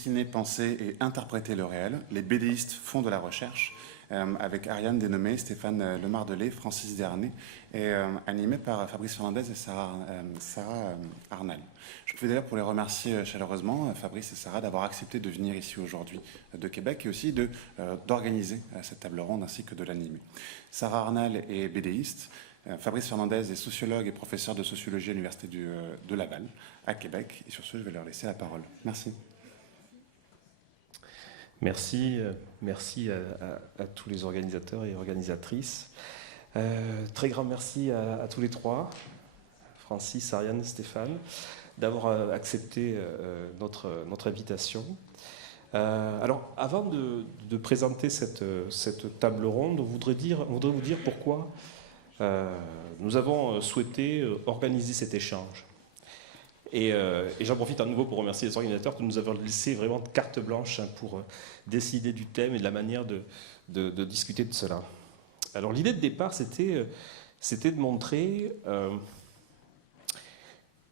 Dessiner, penser et interpréter le réel. Les BDistes font de la recherche, avec Ariane Dénommé, Stéphane Lemardelet, Francis Desharnais, et animé par Fabrice Fernandez et Sarah Arnal. Je profite d'ailleurs pour les remercier chaleureusement, Fabrice et Sarah, d'avoir accepté de venir ici aujourd'hui de Québec et aussi d'organiser cette table ronde ainsi que de l'animer. Sarah Arnal est BDiste. Fabrice Fernandez est sociologue et professeur de sociologie à l'Université de Laval, à Québec. Et sur ce, je vais leur laisser la parole. Merci. Merci à tous les organisateurs et organisatrices. Très grand merci à tous les trois, Francis, Ariane, Stéphane, d'avoir accepté notre invitation. Alors, avant de présenter cette table ronde, on voudrait vous dire pourquoi nous avons souhaité organiser cet échange. Et j'en profite à nouveau pour remercier les organisateurs de nous avoir laissé vraiment carte blanche pour décider du thème et de la manière de discuter de cela. Alors l'idée de départ, c'était de montrer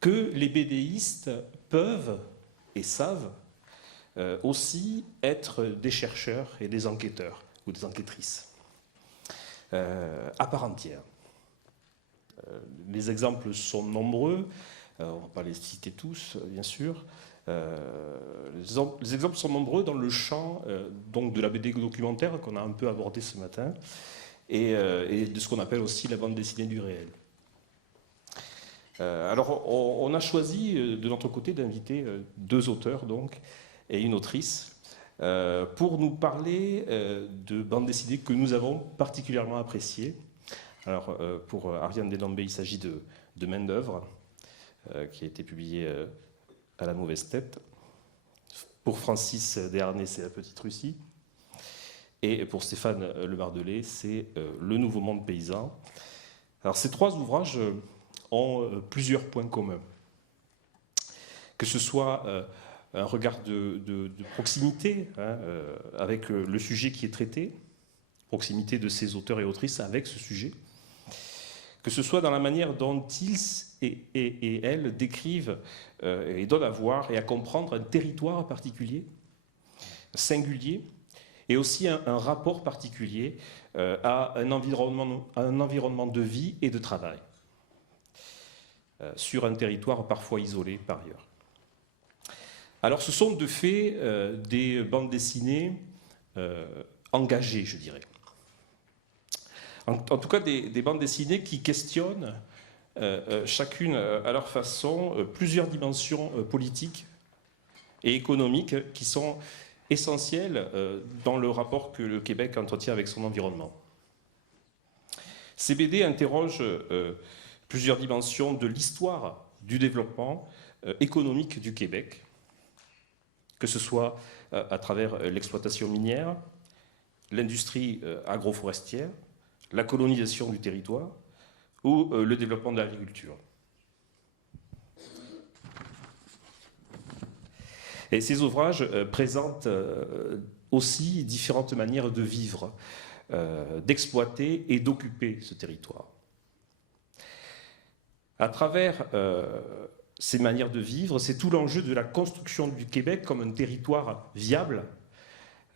que les BDistes peuvent et savent aussi être des chercheurs et des enquêteurs ou des enquêtrices à part entière. Les exemples sont nombreux. On ne va pas les citer tous, bien sûr. Les exemples sont nombreux dans le champ donc de la BD documentaire qu'on a un peu abordé ce matin et de ce qu'on appelle aussi la bande dessinée du réel. Alors, on a choisi de notre côté d'inviter deux auteurs donc, et une autrice pour nous parler de bandes dessinées que nous avons particulièrement appréciées. Alors, pour Ariane Dénombé, il s'agit de Main d'œuvre, qui a été publié à La Mauvaise Tête. Pour Francis Desharnais, c'est La Petite Russie. Et pour Stéphane Lemardelet, c'est Le Nouveau Monde paysan. Alors ces trois ouvrages ont plusieurs points communs. Que ce soit un regard de proximité avec le sujet qui est traité, proximité de ces auteurs et autrices avec ce sujet, que ce soit dans la manière dont ils et elles décrivent et donnent à voir et à comprendre un territoire particulier, singulier, et aussi un rapport particulier à un environnement de vie et de travail, sur un territoire parfois isolé par ailleurs. Alors ce sont de fait des bandes dessinées engagées, je dirais. En tout cas, des bandes dessinées qui questionnent chacune à leur façon plusieurs dimensions politiques et économiques qui sont essentielles dans le rapport que le Québec entretient avec son environnement. Ces BD interrogent plusieurs dimensions de l'histoire du développement économique du Québec, que ce soit à travers l'exploitation minière, l'industrie agroforestière, la colonisation du territoire ou le développement de l'agriculture. Et ces ouvrages présentent aussi différentes manières de vivre, d'exploiter et d'occuper ce territoire. À travers ces manières de vivre, c'est tout l'enjeu de la construction du Québec comme un territoire viable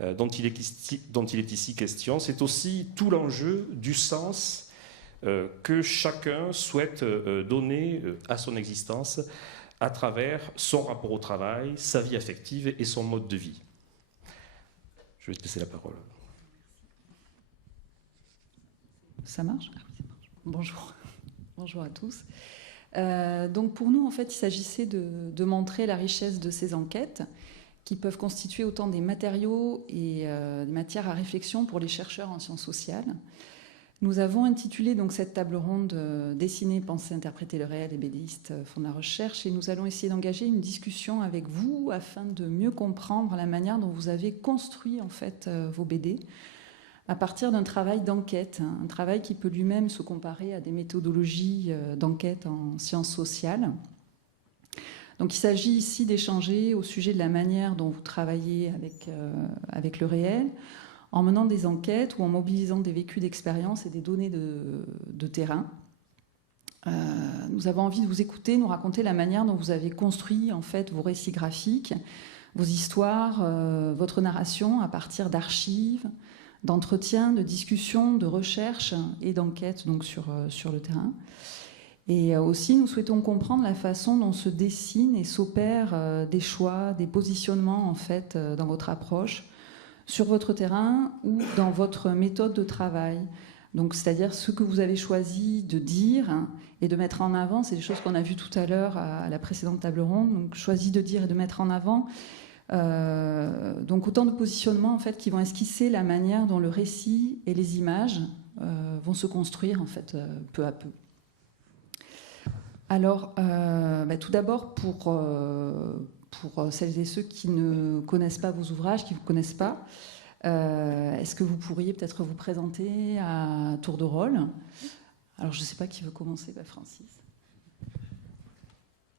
dont il est ici question. C'est aussi tout l'enjeu du sens que chacun souhaite donner à son existence à travers son rapport au travail, sa vie affective et son mode de vie. Je vais te laisser la parole. Ça marche ? Bonjour. Bonjour à tous. Donc pour nous, en fait, il s'agissait de montrer la richesse de ces enquêtes qui peuvent constituer autant des matériaux et des matières à réflexion pour les chercheurs en sciences sociales. Nous avons intitulé donc cette table ronde Dessiner, penser, interpréter le réel et BDistes font de la recherche, et nous allons essayer d'engager une discussion avec vous afin de mieux comprendre la manière dont vous avez construit en fait vos BD à partir d'un travail d'enquête, un travail qui peut lui-même se comparer à des méthodologies d'enquête en sciences sociales. Donc il s'agit ici d'échanger au sujet de la manière dont vous travaillez avec le réel, en menant des enquêtes ou en mobilisant des vécus d'expérience et des données de terrain. Nous avons envie de vous écouter, nous raconter la manière dont vous avez construit en fait vos récits graphiques, vos histoires, votre narration à partir d'archives, d'entretiens, de discussions, de recherches et d'enquêtes donc sur le terrain. Et aussi, nous souhaitons comprendre la façon dont se dessinent et s'opèrent des choix, des positionnements en fait dans votre approche, sur votre terrain ou dans votre méthode de travail. Donc, c'est-à-dire ce que vous avez choisi de dire et de mettre en avant, c'est des choses qu'on a vues tout à l'heure à la précédente table ronde. Donc, choisi de dire et de mettre en avant. Donc, autant de positionnements en fait qui vont esquisser la manière dont le récit et les images vont se construire en fait peu à peu. Alors, tout d'abord, pour celles et ceux qui ne connaissent pas vos ouvrages, qui ne vous connaissent pas, est-ce que vous pourriez peut-être vous présenter à tour de rôle? Alors, je ne sais pas qui veut commencer, Francis.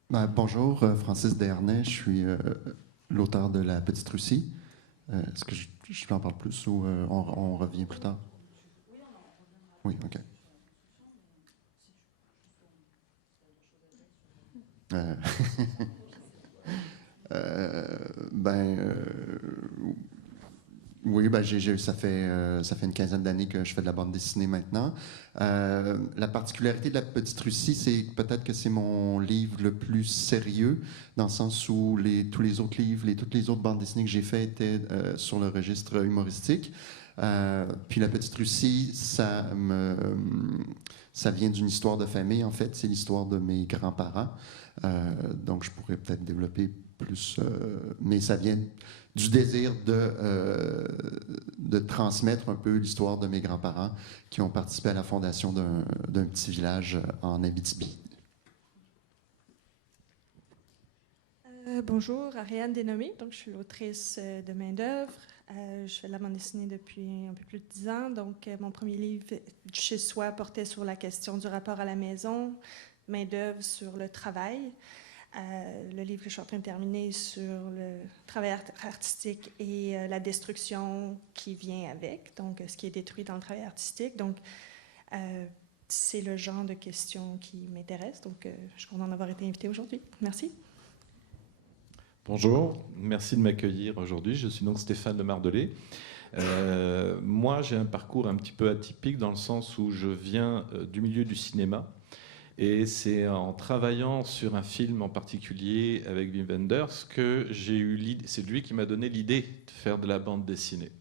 Bonjour, Francis Desharnais, je suis l'auteur de La Petite Russie. Est-ce que je peux en parler plus ou on revient plus tard? Oui, OK. Oui, ça fait une quinzaine d'années que je fais de la bande dessinée maintenant. La particularité de La Petite Russie, c'est peut-être que c'est mon livre le plus sérieux, dans le sens où tous les autres livres, toutes les autres bandes dessinées que j'ai faites étaient sur le registre humoristique. Puis La Petite Russie, ça vient d'une histoire de famille, en fait. C'est l'histoire de mes grands-parents. Donc, je pourrais peut-être développer plus, mais ça vient du désir de transmettre un peu l'histoire de mes grands-parents qui ont participé à la fondation d'un petit village en Abitibi. Bonjour, Ariane Dénommé. Donc, je suis l'autrice de Main-d'œuvre. Je fais de la bande dessinée depuis un peu plus de 10 ans. Donc, mon premier livre, Chez soi, portait sur la question du rapport à la maison, Main-d'œuvre sur le travail. Le livre que je suis en train de terminer sur le travail artistique et la destruction qui vient avec, donc ce qui est détruit dans le travail artistique. Donc, c'est le genre de questions qui m'intéresse. Donc, je suis contente d'avoir été invitée aujourd'hui. Merci. Bonjour, merci de m'accueillir aujourd'hui. Je suis donc Stéphane Le Mardelet. Moi, j'ai un parcours un petit peu atypique dans le sens où je viens du milieu du cinéma. Et c'est en travaillant sur un film en particulier avec Wim Wenders que j'ai eu l'idée, c'est lui qui m'a donné l'idée de faire de la bande dessinée.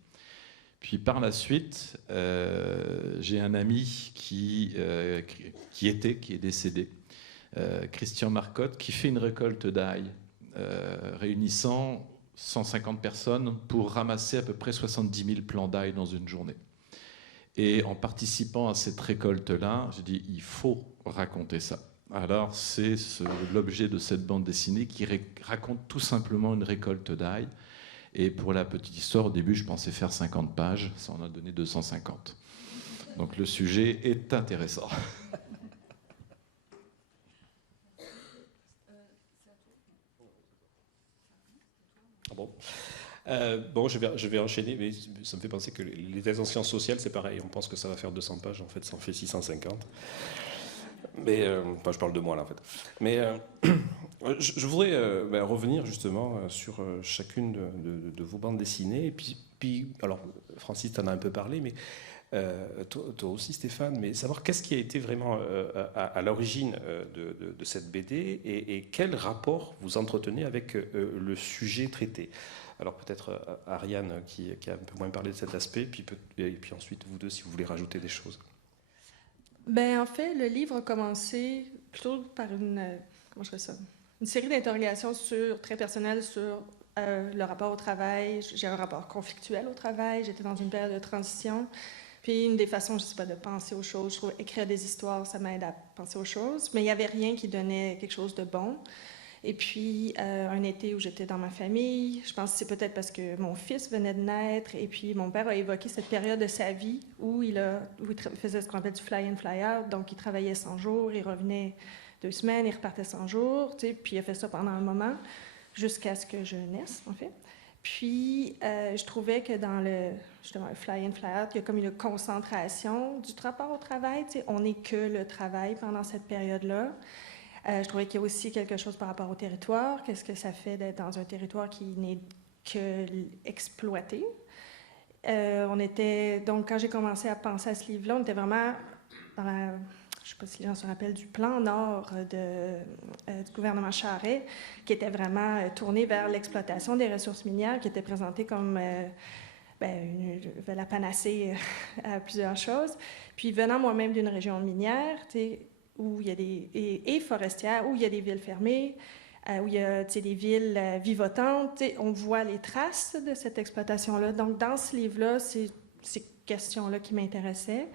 Puis par la suite, j'ai un ami qui est décédé, Christian Marcotte, qui fait une récolte d'ail, réunissant 150 personnes pour ramasser à peu près 70 000 plants d'ail dans une journée. Et en participant à cette récolte-là, j'ai dit, il faut raconter ça. Alors, c'est l'objet de cette bande dessinée qui raconte tout simplement une récolte d'ail. Et pour la petite histoire, au début, je pensais faire 50 pages. Ça en a donné 250. Donc, le sujet est intéressant. Bon, je vais enchaîner, mais ça me fait penser que les thèses en sciences sociales, c'est pareil. On pense que ça va faire 200 pages, en fait, ça en fait 650. Mais, je parle de moi, là, en fait. Mais je voudrais revenir, justement, sur chacune de vos bandes dessinées. Et puis alors, Francis, tu en as un peu parlé, mais toi aussi, Stéphane, mais savoir qu'est-ce qui a été vraiment à l'origine de cette BD et quel rapport vous entretenez avec le sujet traité. Alors peut-être Ariane qui a un peu moins parlé de cet aspect, et puis ensuite vous deux si vous voulez rajouter des choses. En fait, le livre a commencé plutôt par une série d'interrogations très personnelles sur le rapport au travail. J'ai un rapport conflictuel au travail, j'étais dans une période de transition. Puis une des façons, je sais pas, de penser aux choses, je trouve écrire des histoires, ça m'aide à penser aux choses, mais il n'y avait rien qui donnait quelque chose de bon. Et puis, un été où j'étais dans ma famille, je pense que c'est peut-être parce que mon fils venait de naître, et puis mon père a évoqué cette période de sa vie où il faisait ce qu'on appelle du fly-in, fly-out, donc il travaillait 100 jours, il revenait 2 semaines, il repartait 100 jours, tu sais, puis il a fait ça pendant un moment, jusqu'à ce que je naisse, en fait. Puis, je trouvais que dans le fly-in, fly-out, il y a comme une concentration du rapport au travail, tu sais, on n'est que le travail pendant cette période-là. Je trouvais qu'il y a aussi quelque chose par rapport au territoire. Qu'est-ce que ça fait d'être dans un territoire qui n'est que exploité? Donc, quand j'ai commencé à penser à ce livre-là, on était vraiment dans la... Je ne sais pas si les gens se rappellent du plan Nord du gouvernement Charest, qui était vraiment tourné vers l'exploitation des ressources minières, qui était présenté comme la panacée à plusieurs choses. Puis venant moi-même d'une région minière, où il y a et forestière, où il y a des villes fermées, où il y a des villes vivotantes, on voit les traces de cette exploitation-là. Donc, dans ce livre-là, c'est ces questions-là qui m'intéressaient.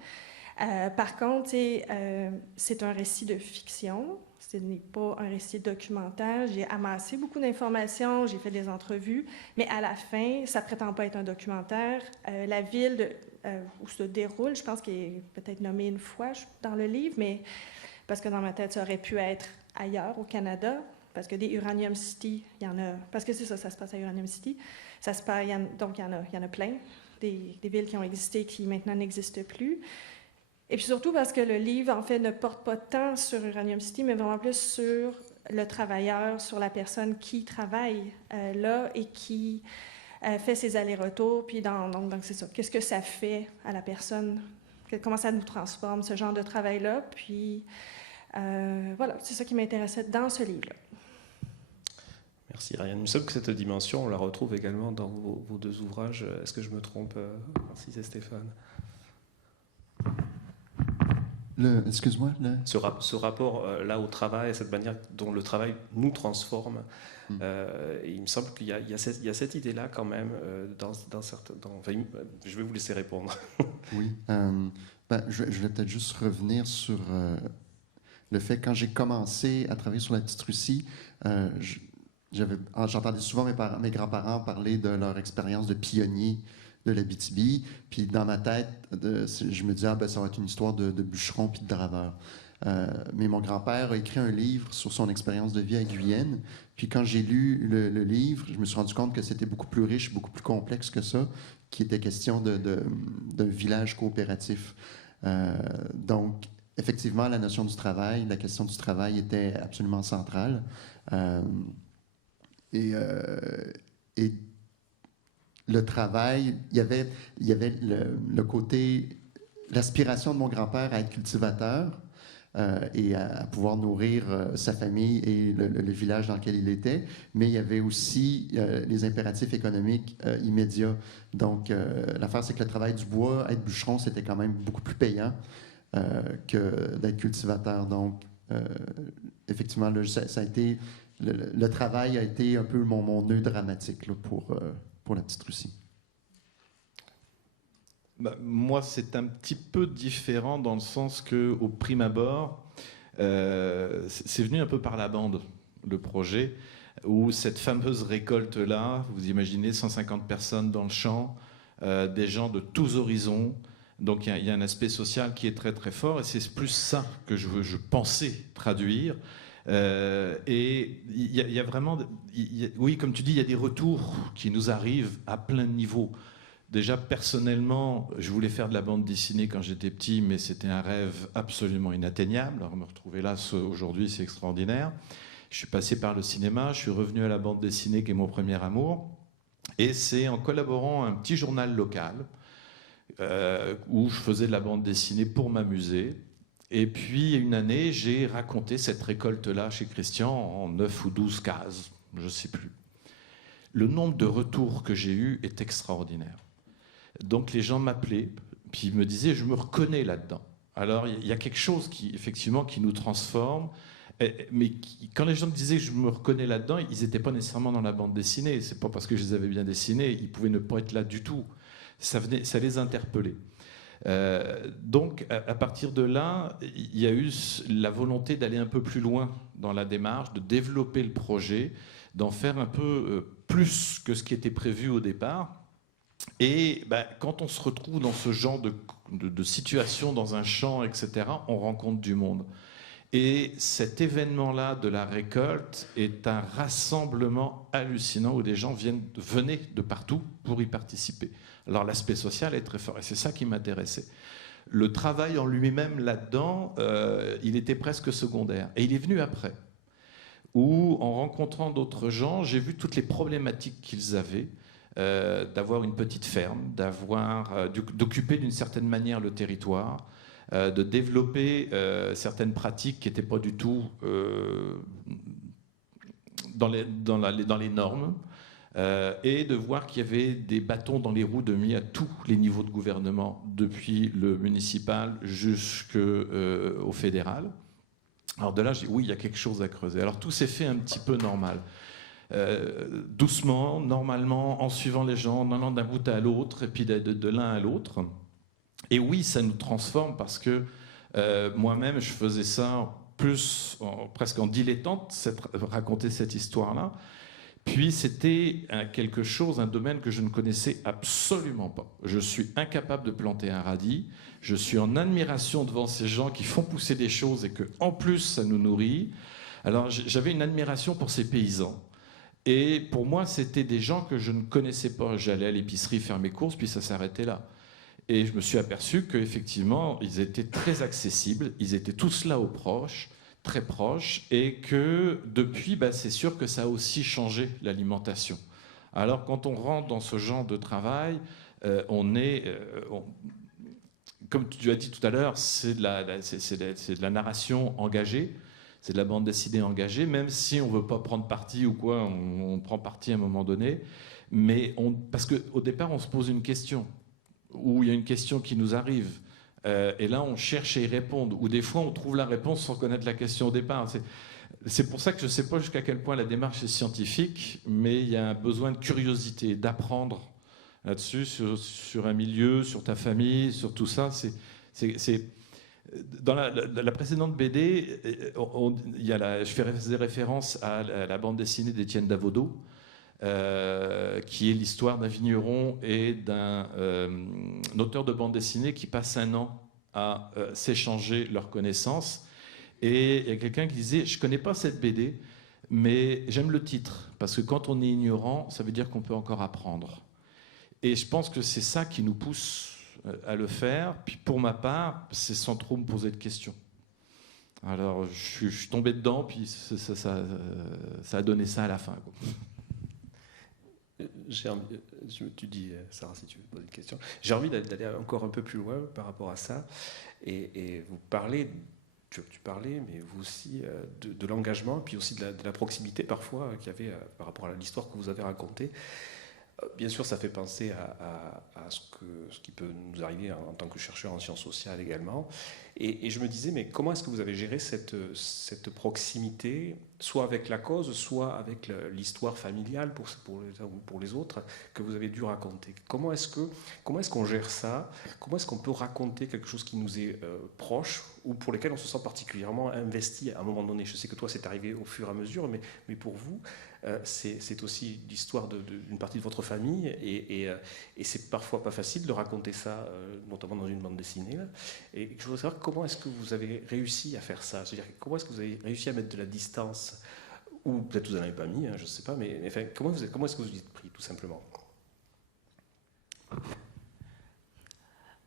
Par contre, c'est un récit de fiction. Ce n'est pas un récit documentaire. J'ai amassé beaucoup d'informations, j'ai fait des entrevues, mais à la fin, ça ne prétend pas être un documentaire. La ville où se déroule, je pense qu'il est peut-être nommé une fois dans le livre, mais parce que dans ma tête, ça aurait pu être ailleurs, au Canada, parce que des Uranium City, il y en a... Parce que c'est ça, ça se passe à Uranium City. Donc, il y en a plein, des villes qui ont existé, qui maintenant n'existent plus. Et puis surtout parce que le livre, en fait, ne porte pas tant sur Uranium City, mais vraiment plus sur le travailleur, sur la personne qui travaille là et qui fait ses allers-retours. Puis donc c'est ça. Qu'est-ce que ça fait à la personne? Comment ça nous transforme, ce genre de travail-là? Puis voilà, c'est ça qui m'intéressait dans ce livre-là. Merci Ariane. Il me semble que cette dimension, on la retrouve également dans vos deux ouvrages. Est-ce que je me trompe? Merci, c'est Stéphane. Excuse-moi. Ce rapport là au travail, cette manière dont le travail nous transforme, il me semble qu'il y a cette idée-là quand même dans certains... je vais vous laisser répondre. Oui. Je vais peut-être juste revenir sur le fait, quand j'ai commencé à travailler sur la Petite Russie, j'entendais souvent mes grands-parents parler de leur expérience de pionniers de l'Abitibi, puis dans ma tête, je me disais, ça va être une histoire de bûcheron puis de draveur. Mais mon grand-père a écrit un livre sur son expérience de vie à Guyenne, puis quand j'ai lu le livre, je me suis rendu compte que c'était beaucoup plus riche, beaucoup plus complexe que ça, qu'il était question d'un village coopératif. Donc, effectivement, la notion du travail, la question du travail était absolument centrale. Et le travail, il y avait le côté, l'aspiration de mon grand-père à être cultivateur et à pouvoir nourrir sa famille et le village dans lequel il était, mais il y avait aussi les impératifs économiques immédiats. Donc, l'affaire, c'est que le travail du bois, être bûcheron, c'était quand même beaucoup plus payant que d'être cultivateur. Donc, effectivement, là, ça a été, le travail a été un peu mon nœud dramatique là, pour la Petite Russie. Moi, c'est un petit peu différent dans le sens qu'au prime abord, c'est venu un peu par la bande, le projet, où cette fameuse récolte-là, vous imaginez 150 personnes dans le champ, des gens de tous horizons. Donc il y a un aspect social qui est très très fort, et c'est plus ça que je pensais traduire. Et il y a vraiment, oui, comme tu dis, il y a des retours qui nous arrivent à plein de niveaux. Déjà, personnellement, je voulais faire de la bande dessinée quand j'étais petit, mais c'était un rêve absolument inatteignable. Alors, me retrouver là aujourd'hui, c'est extraordinaire. Je suis passé par le cinéma, je suis revenu à la bande dessinée qui est mon premier amour. Et c'est en collaborant à un petit journal local où je faisais de la bande dessinée pour m'amuser. Et puis, une année, j'ai raconté cette récolte-là chez Christian en 9 ou 12 cases, je ne sais plus. Le nombre de retours que j'ai eu est extraordinaire. Donc, les gens m'appelaient, puis ils me disaient, je me reconnais là-dedans. Alors, il y a quelque chose qui, effectivement, qui nous transforme. Mais quand les gens me disaient que je me reconnais là-dedans, ils n'étaient pas nécessairement dans la bande dessinée. Ce n'est pas parce que je les avais bien dessinés, ils pouvaient ne pas être là du tout. Ça les interpellait. Donc, à partir de là, il y a eu la volonté d'aller un peu plus loin dans la démarche, de développer le projet, d'en faire un peu plus que ce qui était prévu au départ. Et quand on se retrouve dans ce genre de situation, dans un champ, etc., on rencontre du monde. Et cet événement-là de la récolte est un rassemblement hallucinant où des gens venaient de partout pour y participer. Alors l'aspect social est très fort et c'est ça qui m'intéressait. le travail en lui-même là-dedans, il était presque secondaire. Et il est venu après, où en rencontrant d'autres gens, j'ai vu toutes les problématiques qu'ils avaient, d'avoir une petite ferme, d'occuper d'une certaine manière le territoire, de développer certaines pratiques qui n'étaient pas du tout dans les normes, et de voir qu'il y avait des bâtons dans les roues de mis à tous les niveaux de gouvernement, depuis le municipal jusqu'au fédéral. Alors de là, je dis oui, il y a quelque chose à creuser. Alors tout s'est fait un petit peu normal. Doucement, normalement, en suivant les gens, en allant d'un bout à l'autre, et puis de l'un à l'autre. Et oui, ça nous transforme parce que moi-même, je faisais ça presque en dilettante, raconter cette histoire-là. Puis c'était quelque chose, un domaine que je ne connaissais absolument pas. Je suis incapable de planter un radis. Je suis en admiration devant ces gens qui font pousser des choses et que, en plus, ça nous nourrit. Alors j'avais une admiration pour ces paysans. Et pour moi, c'était des gens que je ne connaissais pas. J'allais à l'épicerie faire mes courses, puis ça s'arrêtait là. Et je me suis aperçu qu'effectivement, ils étaient très accessibles. Ils étaient tous là très proches, et que depuis, c'est sûr que ça a aussi changé l'alimentation. Alors quand on rentre dans ce genre de travail, comme tu as dit tout à l'heure, c'est de la narration engagée, c'est de la bande dessinée engagée, même si on ne veut pas prendre parti ou quoi, on prend parti à un moment donné, mais parce qu'au départ, on se pose une question, ou il y a une question qui nous arrive. Et là, on cherche à y répondre. Ou des fois, on trouve la réponse sans connaître la question au départ. C'est pour ça que je ne sais pas jusqu'à quel point la démarche est scientifique, mais il y a un besoin de curiosité, d'apprendre là-dessus, sur un milieu, sur ta famille, sur tout ça. Dans la précédente BD, je faisais référence à la bande dessinée d'Étienne Davodo, qui est l'histoire d'un vigneron et d'un auteur de bande dessinée qui passe un an à s'échanger leurs connaissances. Et il y a quelqu'un qui disait « Je ne connais pas cette BD, mais j'aime le titre, parce que quand on est ignorant, ça veut dire qu'on peut encore apprendre. » Et je pense que c'est ça qui nous pousse à le faire. Puis pour ma part, c'est sans trop me poser de questions. Alors je suis tombé dedans, puis ça a donné ça à la fin, quoi. Tu dis, Sarah, si tu veux poser une question. J'ai envie d'aller encore un peu plus loin par rapport à ça. Et vous parlez, tu parlais, mais vous aussi, de l'engagement, puis aussi de la proximité parfois qu'il y avait par rapport à l'histoire que vous avez racontée. Bien sûr, ça fait penser à ce qui peut nous arriver en tant que chercheur en sciences sociales également. Et je me disais, mais comment est-ce que vous avez géré cette proximité, soit avec la cause, soit avec l'histoire familiale pour les autres, que vous avez dû raconter? Comment est-ce qu'on gère ça? Comment est-ce qu'on peut raconter quelque chose qui nous est proche, ou pour lesquels on se sent particulièrement investi à un moment donné? Je sais que toi, c'est arrivé au fur et à mesure, mais pour vous, c'est aussi l'histoire d'une partie de votre famille, et c'est parfois pas facile de raconter ça, notamment dans une bande dessinée. Là. Et je voudrais savoir comment est-ce que vous avez réussi à faire ça? C'est-à-dire, comment est-ce que vous avez réussi à mettre de la distance? Ou peut-être vous n'en avez pas mis, je ne sais pas, mais enfin, comment est-ce que vous y êtes pris, tout simplement?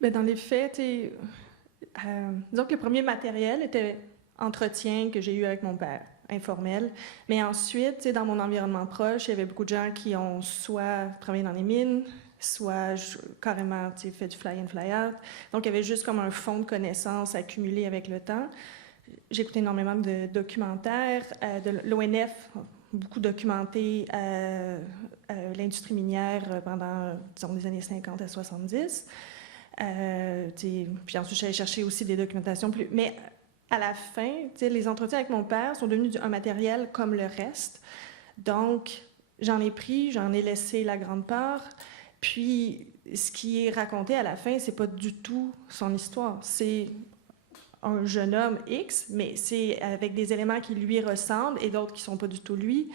Dans les faits, disons que le premier matériel était entretien que j'ai eu avec mon père, informel. Mais ensuite, dans mon environnement proche, il y avait beaucoup de gens qui ont soit travaillé dans les mines, soit carrément fait du fly-in, fly-out. Donc, il y avait juste comme un fond de connaissances accumulé avec le temps. J'écoutais énormément de documentaires, de l'ONF, beaucoup documenté l'industrie minière pendant, disons, les années 50 à 70. Puis ensuite, j'allais chercher aussi des documentations plus... Mais à la fin, les entretiens avec mon père sont devenus un matériel comme le reste. Donc, j'en ai pris, j'en ai laissé la grande part. Puis, ce qui est raconté à la fin, c'est pas du tout son histoire. C'est un jeune homme X, mais c'est avec des éléments qui lui ressemblent et d'autres qui sont pas du tout lui.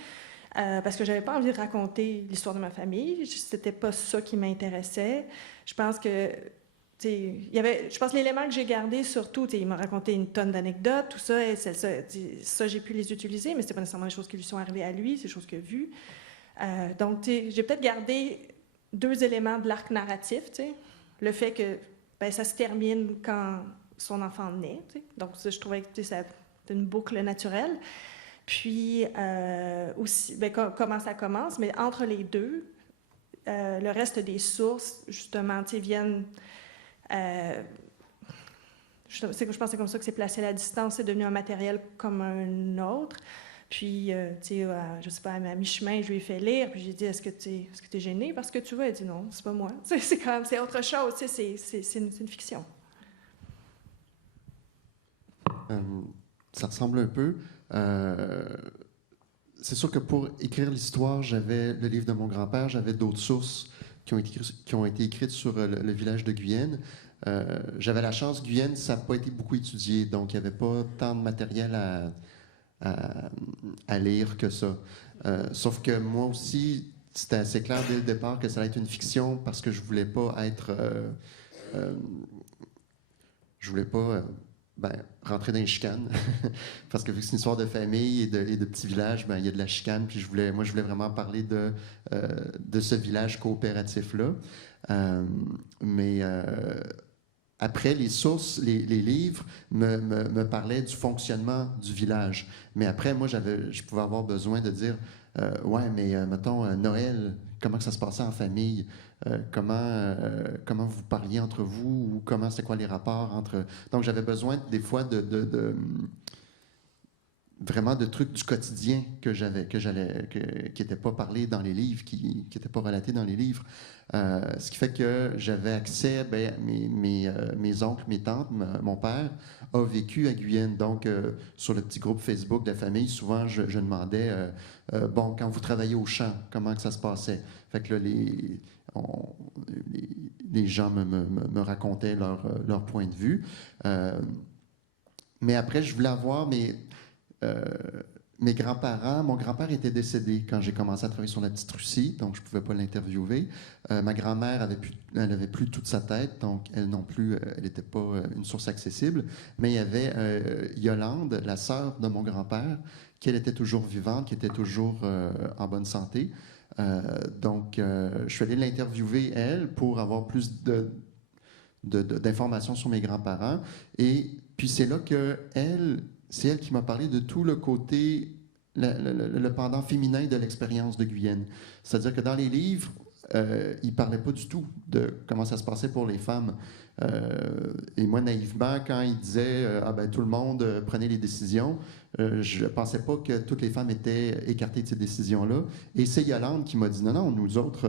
Parce que j'avais pas envie de raconter l'histoire de ma famille. C'était pas ça qui m'intéressait. Je pense que je pense que l'élément que j'ai gardé, surtout, il m'a raconté une tonne d'anecdotes, tout ça, et ça, j'ai pu les utiliser, mais ce pas nécessairement des choses qui lui sont arrivées à lui, c'est des choses qu'il a vues. Donc, j'ai peut-être gardé 2 éléments de l'arc narratif, le fait que ben, ça se termine quand son enfant naît. Tu sais. Donc, ça, je trouvais que tu sais, c'est une boucle naturelle. Puis, aussi, ben, comment ça commence, mais entre les deux, le reste des sources, justement, tu sais, viennent... je pense que c'est comme ça que c'est placé à la distance, c'est devenu un matériel comme un autre. Puis, tu sais, je sais pas, à mi-chemin, je lui ai fait lire, puis j'ai dit, est-ce que tu es gênée parce que tu vois? Elle dit, non, c'est pas moi. C'est autre chose, tu sais, c'est une fiction. Ça ressemble un peu. C'est sûr que pour écrire l'histoire, j'avais le livre de mon grand-père, j'avais d'autres sources qui ont été écrites sur le village de Guyenne. J'avais la chance, Guyenne, ça n'a pas été beaucoup étudié, donc il n'y avait pas tant de matériel à lire que ça. Sauf que moi aussi, c'était assez clair dès le départ que ça allait être une fiction parce que je voulais pas être... je voulais pas rentrer dans les chicanes. Parce que vu que c'est une histoire de famille et de petits villages, il y a de la chicane. Puis je voulais vraiment parler de ce village coopératif-là. Après, les sources, les livres me parlaient du fonctionnement du village. Mais après, moi, je pouvais avoir besoin de dire ouais, mais mettons, Noël, comment que ça se passait en famille? Comment vous parliez entre vous? Ou comment c'est quoi les rapports entre... Donc, j'avais besoin des fois vraiment de trucs du quotidien qui n'étaient pas parlés dans les livres, qui n'étaient pas relatés dans les livres. Ce qui fait que j'avais accès, mes oncles, mes tantes, mon père a vécu à Guyenne. Donc, sur le petit groupe Facebook de la famille, souvent, je demandais, bon, quand vous travaillez au champ, comment que ça se passait? Fait que là, les gens me racontaient leur point de vue. Mais après, je voulais avoir mes grands-parents. Mon grand-père était décédé quand j'ai commencé à travailler sur La Petite Russie, donc je ne pouvais pas l'interviewer. Ma grand-mère elle avait plus toute sa tête, donc elle non plus, elle n'était pas une source accessible. Mais il y avait Yolande, la sœur de mon grand-père, qui elle était toujours vivante, qui était toujours en bonne santé. Donc, je suis allé l'interviewer, elle, pour avoir plus d'informations sur mes grands-parents. Et puis c'est là que c'est elle qui m'a parlé de tout le côté, le pendant féminin de l'expérience de Guyenne. C'est-à-dire que dans les livres, il ne parlait pas du tout de comment ça se passait pour les femmes. Et moi, naïvement, quand il disait tout le monde prenait les décisions, je ne pensais pas que toutes les femmes étaient écartées de ces décisions-là. Et c'est Yolande qui m'a dit non, nous autres,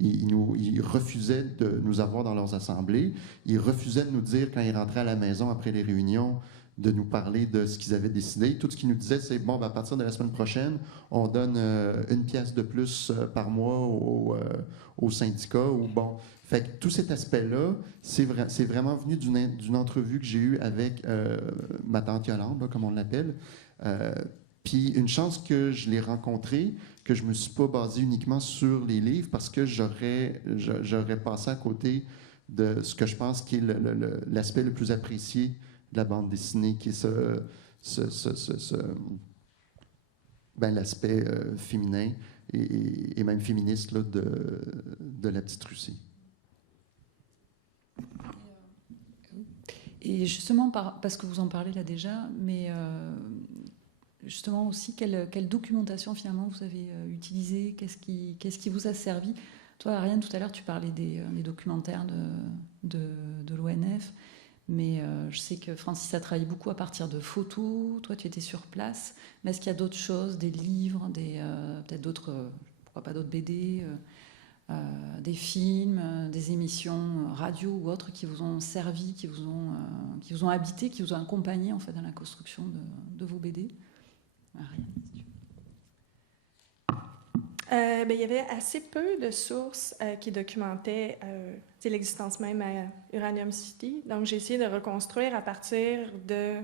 ils refusaient de nous avoir dans leurs assemblées. Ils refusaient de nous dire quand ils rentraient à la maison après les réunions, de nous parler de ce qu'ils avaient décidé. Tout ce qu'ils nous disaient, c'est bon, à partir de la semaine prochaine, on donne 1 pièce de plus par mois au syndicat. Ou bon. Fait que tout cet aspect-là, c'est vraiment venu d'une entrevue que j'ai eue avec ma tante Yolande, là, comme on l'appelle. Puis une chance que je l'ai rencontrée, que je ne me suis pas basé uniquement sur les livres, parce que j'aurais passé à côté de ce que je pense qui est l'aspect le plus apprécié de la bande dessinée, qui est l'aspect féminin et même féministe là, de La Petite Russie. Et justement, parce que vous en parlez là déjà, mais justement aussi, quelle documentation finalement vous avez utilisée? Qu'est-ce qui vous a servi? Toi, Ariane, tout à l'heure, tu parlais des documentaires de l'ONF. Mais je sais que Francis a travaillé beaucoup à partir de photos. Toi, tu étais sur place. Mais est-ce qu'il y a d'autres choses, des livres, peut-être d'autres, pourquoi pas d'autres BD, des films, des émissions radio ou autres qui vous ont servi, qui vous ont habité, qui vous ont accompagné en fait dans la construction de vos BD? Ariane, si tu veux. Il y avait assez peu de sources qui documentaient l'existence même à Uranium City. Donc, j'ai essayé de reconstruire à partir de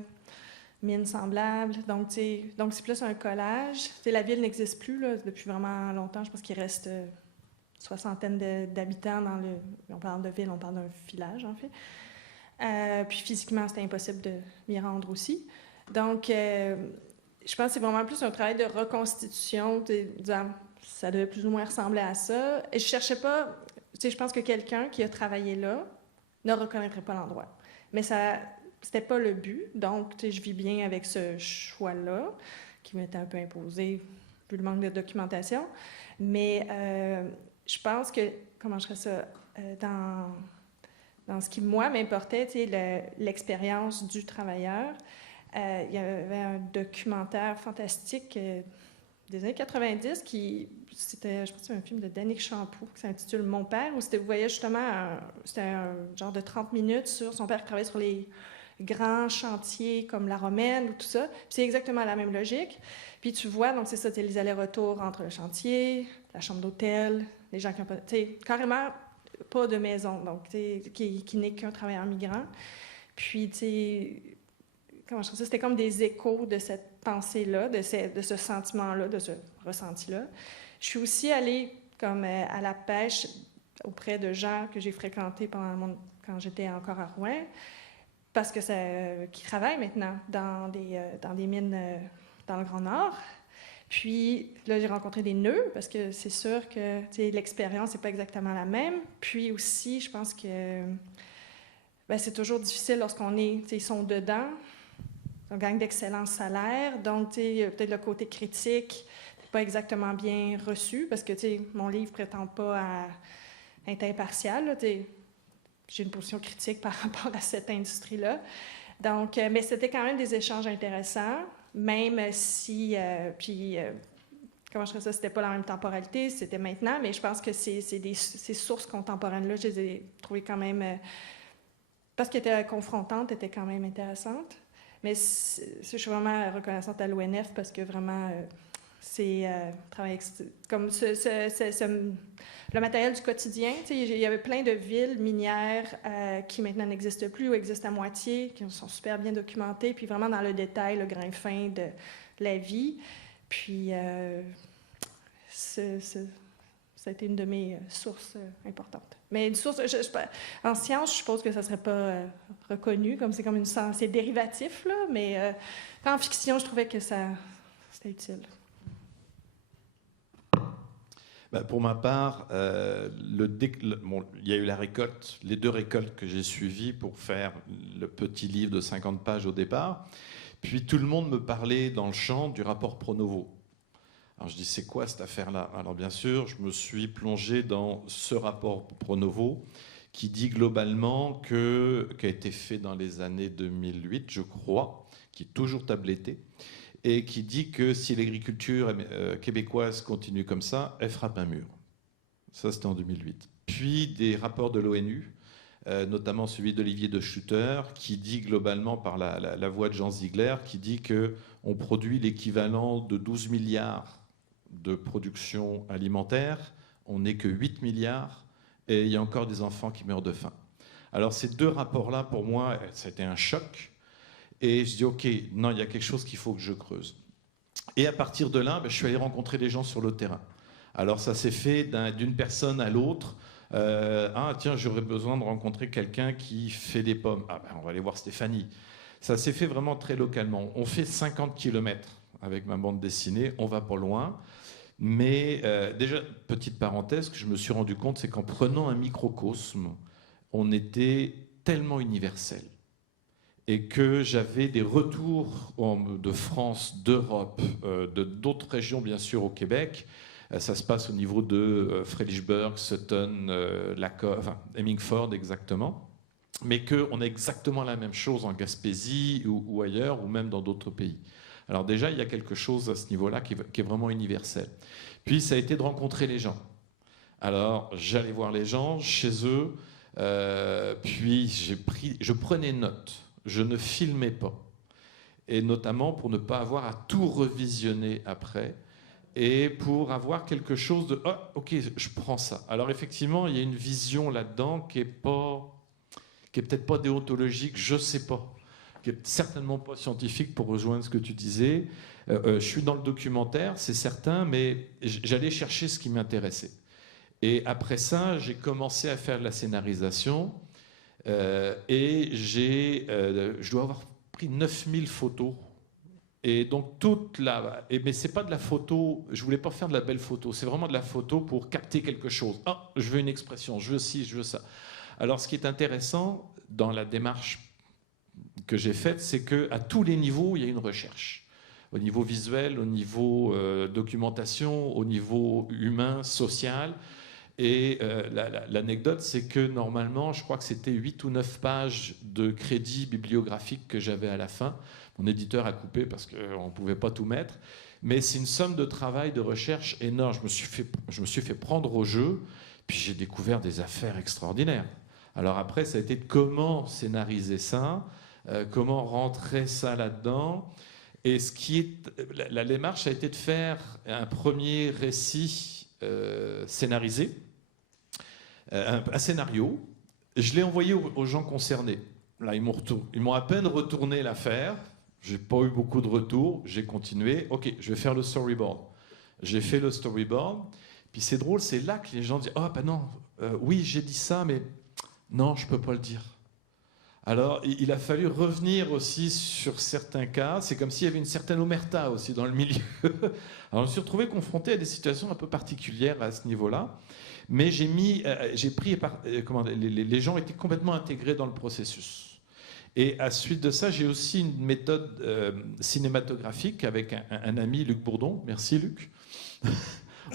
mines semblables. Donc c'est plus un collage. La ville n'existe plus là, depuis vraiment longtemps. Je pense qu'il reste soixantaine d'habitants dans le... On parle de ville, on parle d'un village, en fait. Puis physiquement, c'était impossible de m'y rendre aussi. Donc, je pense que c'est vraiment plus un travail de reconstitution, disant... Ça devait plus ou moins ressembler à ça. Et je cherchais pas... je pense que quelqu'un qui a travaillé là ne reconnaîtraient pas l'endroit. Mais ça, c'était pas le but. Donc, je vis bien avec ce choix-là, qui m'était un peu imposé vu le manque de documentation. Mais je pense que, comment je ferais ça, dans ce qui, moi, m'importait, l'expérience du travailleur. Il y avait un documentaire fantastique des années 90 c'était, je pense que c'est un film de Danick Champoux qui s'intitule « Mon père », où vous voyez justement, c'était un genre de 30 minutes sur son père qui travaillait sur les grands chantiers comme la Romaine ou tout ça. Puis c'est exactement la même logique. Puis tu vois, donc c'est ça, les allers-retours entre le chantier, la chambre d'hôtel, les gens qui n'ont pas, carrément pas de maison, donc qui n'est qu'un travailleur migrant. Puis, comment je trouve ça, c'était comme des échos de cette pensée-là, de ce sentiment-là, de ce ressenti-là. Je suis aussi allée comme à la pêche auprès de gens que j'ai fréquentés quand j'étais encore à Rouen, parce que qui travaillent maintenant dans des mines dans le Grand Nord. Puis là, j'ai rencontré des nœuds, parce que c'est sûr que l'expérience n'est pas exactement la même. Puis aussi, je pense que c'est toujours difficile lorsqu'on est, ils sont dedans, on gagne d'excellents salaires, donc peut-être le côté critique n'est pas exactement bien reçu, parce que mon livre ne prétend pas à être impartial, là, j'ai une position critique par rapport à cette industrie-là. Donc, mais c'était quand même des échanges intéressants, même si, comment je dirais ça, c'était pas la même temporalité, c'était maintenant, mais je pense que ces sources contemporaines-là, je les ai trouvées quand même, parce qu'elles étaient confrontantes, étaient quand même intéressantes. Mais je suis vraiment reconnaissante à l'ONF parce que vraiment, c'est comme le matériel du quotidien. Il y avait plein de villes minières qui maintenant n'existent plus ou existent à moitié, qui sont super bien documentées, puis vraiment dans le détail, le grain fin de la vie. Puis ça a été une de mes sources importantes. Mais une source, en science, je suppose que ça ne serait pas reconnu, comme c'est dérivatif, là, mais en fiction, je trouvais que c'était utile. Pour ma part, il y a eu la récolte, les 2 récoltes que j'ai suivies pour faire le petit livre de 50 pages au départ. Puis tout le monde me parlait dans le champ du rapport Pronovo. Alors je dis, c'est quoi cette affaire-là? Alors bien sûr, je me suis plongé dans ce rapport Pronovo qui dit globalement qui a été fait dans les années 2008, je crois, qui est toujours tabletté, et qui dit que si l'agriculture québécoise continue comme ça, elle frappe un mur. Ça, c'était en 2008. Puis des rapports de l'ONU, notamment celui d'Olivier de Schutter, qui dit globalement, par la voix de Jean Ziegler, qui dit qu'on produit l'équivalent de 12 milliards de production alimentaire, on n'est que 8 milliards, et il y a encore des enfants qui meurent de faim. Alors ces 2 rapports-là, pour moi, ça a été un choc. Et je dis, OK, non, il y a quelque chose qu'il faut que je creuse. Et à partir de là, je suis allé rencontrer des gens sur le terrain. Alors ça s'est fait d'une personne à l'autre. Tiens, j'aurais besoin de rencontrer quelqu'un qui fait des pommes. On va aller voir Stéphanie. Ça s'est fait vraiment très localement. On fait 50 km avec ma bande dessinée, on va pas loin. Mais déjà, petite parenthèse, que je me suis rendu compte, c'est qu'en prenant un microcosme, on était tellement universel. Et que j'avais des retours de France, d'Europe, d'autres régions, bien sûr, au Québec. Ça se passe au niveau de Fredericksburg, Sutton, Hemingford, exactement. Mais qu'on a exactement la même chose en Gaspésie ou ailleurs, ou même dans d'autres pays. Alors déjà, il y a quelque chose à ce niveau-là qui est vraiment universel. Puis, ça a été de rencontrer les gens. Alors, j'allais voir les gens chez eux, puis je prenais note. Je ne filmais pas. Et notamment pour ne pas avoir à tout revisionner après et pour avoir quelque chose de « Ah, ok, je prends ça ». Alors effectivement, il y a une vision là-dedans qui est peut-être pas déontologique, je ne sais pas, qui est certainement pas scientifique pour rejoindre ce que tu disais. Je suis dans le documentaire, c'est certain, mais j'allais chercher ce qui m'intéressait. Et après ça, j'ai commencé à faire de la scénarisation. Et je dois avoir pris 9000 photos. Et donc mais c'est pas de la photo, je voulais pas faire de la belle photo, c'est vraiment de la photo pour capter quelque chose. Je veux une expression, je veux ci, je veux ça. Alors, ce qui est intéressant dans la démarche que j'ai faite, c'est qu'à tous les niveaux, il y a une recherche. Au niveau visuel, au niveau documentation, au niveau humain, social. Et l'anecdote, c'est que normalement, je crois que c'était 8 ou 9 pages de crédit bibliographique que j'avais à la fin. Mon éditeur a coupé parce qu'on ne pouvait pas tout mettre. Mais c'est une somme de travail, de recherche énorme. Je me suis fait prendre au jeu, puis j'ai découvert des affaires extraordinaires. Alors après, ça a été comment scénariser ça, comment rentrer ça là-dedans. Et la démarche a été de faire un premier récit scénarisé, un scénario. Je l'ai envoyé aux gens concernés. Là, ils m'ont à peine retourné l'affaire. J'ai pas eu beaucoup de retours. J'ai continué. Ok, je vais faire le storyboard. J'ai fait le storyboard. Puis c'est drôle, c'est là que les gens disent oh ben non, oui j'ai dit ça, mais non, je peux pas le dire. Alors il a fallu revenir aussi sur certains cas. C'est comme s'il y avait une certaine omerta aussi dans le milieu. Alors je me suis retrouvé confronté à des situations un peu particulières à ce niveau-là. Mais les gens étaient complètement intégrés dans le processus. Et à suite de ça, j'ai aussi une méthode cinématographique avec un ami, Luc Bourdon. Merci Luc.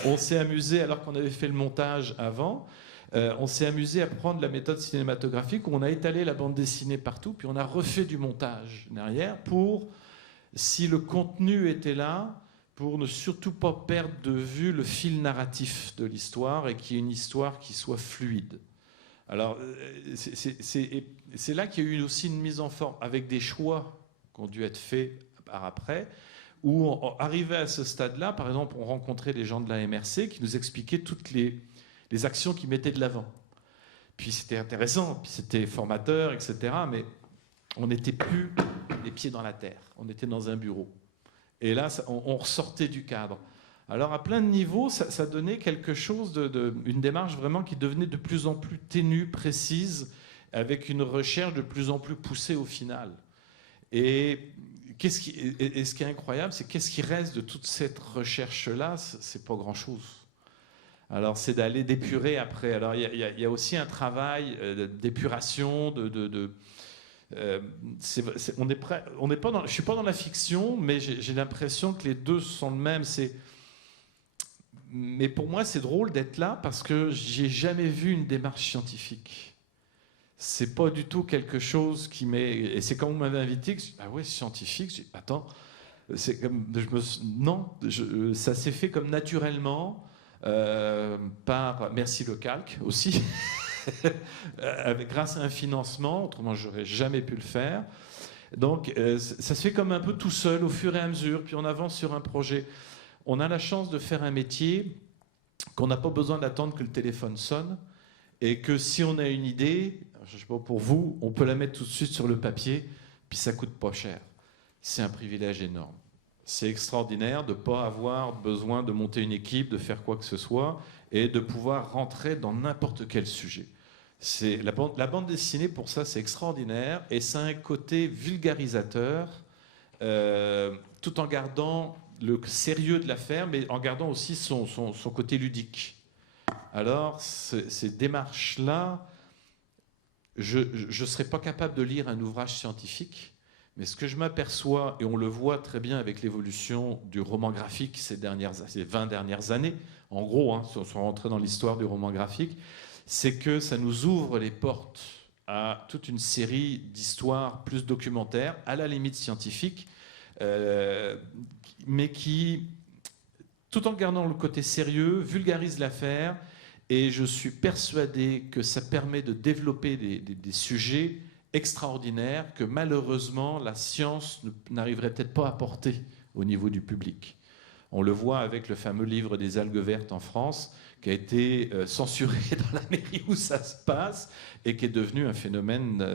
On s'est amusé, alors qu'on avait fait le montage avant, on s'est amusé à prendre la méthode cinématographique où on a étalé la bande dessinée partout, puis on a refait du montage derrière pour, si le contenu était là, pour ne surtout pas perdre de vue le fil narratif de l'histoire et qu'il y ait une histoire qui soit fluide. Alors, c'est là qu'il y a eu aussi une mise en forme, avec des choix qui ont dû être faits par après, où on arrivait à ce stade-là, par exemple, on rencontrait les gens de la MRC qui nous expliquaient toutes les actions qu'ils mettaient de l'avant. Puis c'était intéressant, puis c'était formateur, etc., mais on n'était plus les pieds dans la terre, on était dans un bureau. Et là, on ressortait du cadre. Alors à plein de niveaux, ça donnait quelque chose, une démarche vraiment qui devenait de plus en plus ténue, précise, avec une recherche de plus en plus poussée au final. Et ce qui est incroyable, c'est qu'est-ce qui reste de toute cette recherche-là? C'est pas grand-chose. Alors c'est d'aller d'épurer après. Alors il y a aussi un travail d'épuration, on n'est pas je suis pas dans la fiction, mais j'ai l'impression que les deux sont le même. Mais pour moi, c'est drôle d'être là parce que j'ai jamais vu une démarche scientifique. C'est pas du tout quelque chose qui m'est. Et c'est quand vous m'avez invité que je dis ah ouais, scientifique. Je dis attends, c'est comme ça s'est fait comme naturellement par merci le calque aussi. Grâce à un financement, autrement j'aurais jamais pu le faire. Donc ça se fait comme un peu tout seul au fur et à mesure, puis on avance sur un projet. On a la chance de faire un métier qu'on n'a pas besoin d'attendre que le téléphone sonne et que si on a une idée, je ne sais pas pour vous, on peut la mettre tout de suite sur le papier, puis ça coûte pas cher. C'est un privilège énorme. C'est extraordinaire de ne pas avoir besoin de monter une équipe, de faire quoi que ce soit et de pouvoir rentrer dans n'importe quel sujet. La bande dessinée, pour ça, c'est extraordinaire et ça a un côté vulgarisateur tout en gardant le sérieux de l'affaire, mais en gardant aussi son côté ludique. Alors, ces démarches-là, je ne serais pas capable de lire un ouvrage scientifique, mais ce que je m'aperçois, et on le voit très bien avec l'évolution du roman graphique ces 20 dernières années, en gros, sans rentrer dans l'histoire du roman graphique, c'est que ça nous ouvre les portes à toute une série d'histoires plus documentaires, à la limite scientifiques, mais qui, tout en gardant le côté sérieux, vulgarise l'affaire. Et je suis persuadé que ça permet de développer des sujets extraordinaires que malheureusement la science n'arriverait peut-être pas à porter au niveau du public. On le voit avec le fameux livre des algues vertes en France, qui a été censuré dans la mairie où ça se passe et qui est devenu un phénomène,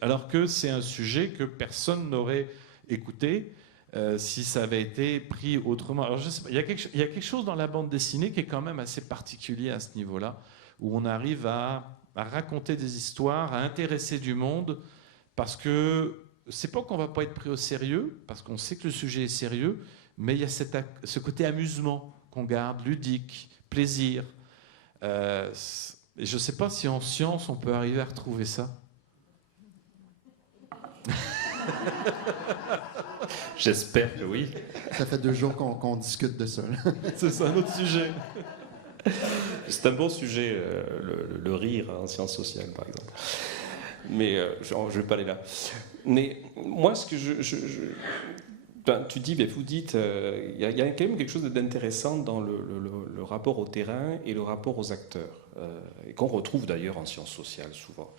alors que c'est un sujet que personne n'aurait écouté si ça avait été pris autrement. Alors, je sais pas, il y a quelque chose dans la bande dessinée qui est quand même assez particulier à ce niveau-là, où on arrive à raconter des histoires, à intéresser du monde, parce que c'est pas qu'on va pas être pris au sérieux, parce qu'on sait que le sujet est sérieux, mais il y a ce côté amusement qu'on garde, ludique, plaisir. Et je ne sais pas si en science, on peut arriver à retrouver ça. J'espère que oui. Ça fait 2 jours qu'on discute de ça. Là. C'est un autre sujet. C'est un bon sujet, le rire en sciences sociales, par exemple. Mais je ne vais pas aller là. Mais moi, ce que ben, tu dis, ben, vous dites, il y a quand même quelque chose d'intéressant dans le rapport au terrain et le rapport aux acteurs, et qu'on retrouve d'ailleurs en sciences sociales souvent.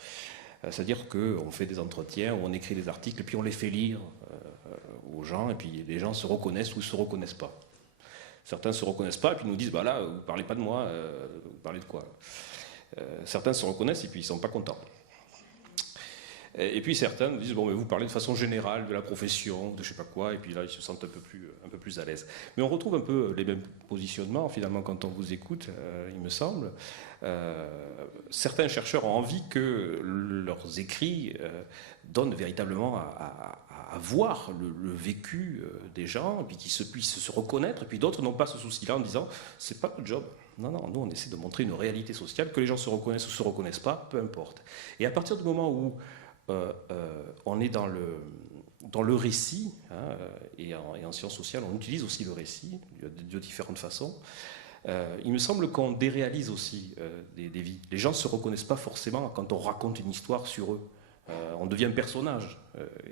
C'est-à-dire qu'on fait des entretiens, où on écrit des articles, et puis on les fait lire aux gens, et puis les gens se reconnaissent ou ne se reconnaissent pas. Certains ne se reconnaissent pas, et puis nous disent, bah là, vous ne parlez pas de moi, vous parlez de quoi? Certains se reconnaissent, et puis ils ne sont pas contents. Et puis certains nous disent, bon, mais vous parlez de façon générale de la profession, de je sais pas quoi, et puis là, ils se sentent un peu plus à l'aise. Mais on retrouve un peu les mêmes positionnements, finalement, quand on vous écoute, il me semble. Certains chercheurs ont envie que leurs écrits donnent véritablement à voir le vécu des gens, et puis qu'ils puissent se reconnaître, et puis d'autres n'ont pas ce souci-là en disant, c'est pas notre job. Non, non, nous on essaie de montrer une réalité sociale, que les gens se reconnaissent ou se reconnaissent pas, peu importe. Et à partir du moment où on est dans le récit, hein, et en sciences sociales, on utilise aussi le récit de différentes façons. Il me semble qu'on déréalise aussi des vies. Les gens ne se reconnaissent pas forcément quand on raconte une histoire sur eux. On devient un personnage,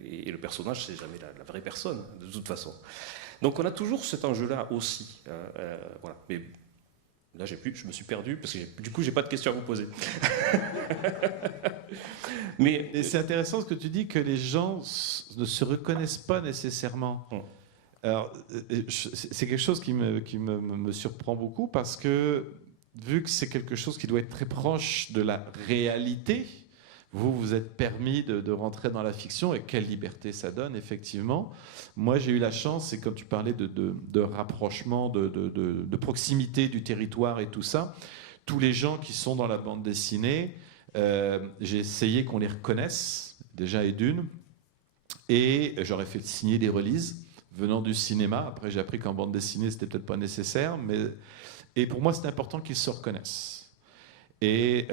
et le personnage, c'est jamais la vraie personne, de toute façon. Donc on a toujours cet enjeu-là aussi. Voilà. Mais là, je me suis perdu, parce que du coup, j'ai pas de questions à vous poser. Et c'est intéressant ce que tu dis, que les gens ne se reconnaissent pas nécessairement. Alors, c'est quelque chose qui me surprend beaucoup, parce que, vu que c'est quelque chose qui doit être très proche de la réalité, vous êtes permis de rentrer dans la fiction, et quelle liberté ça donne, effectivement. Moi, j'ai eu la chance, et comme tu parlais de rapprochement, de proximité du territoire et tout ça, tous les gens qui sont dans la bande dessinée, j'ai essayé qu'on les reconnaisse, déjà et d'une, et j'aurais fait signer des releases venant du cinéma. Après, j'ai appris qu'en bande dessinée, c'était peut-être pas nécessaire, et pour moi, c'est important qu'ils se reconnaissent. Et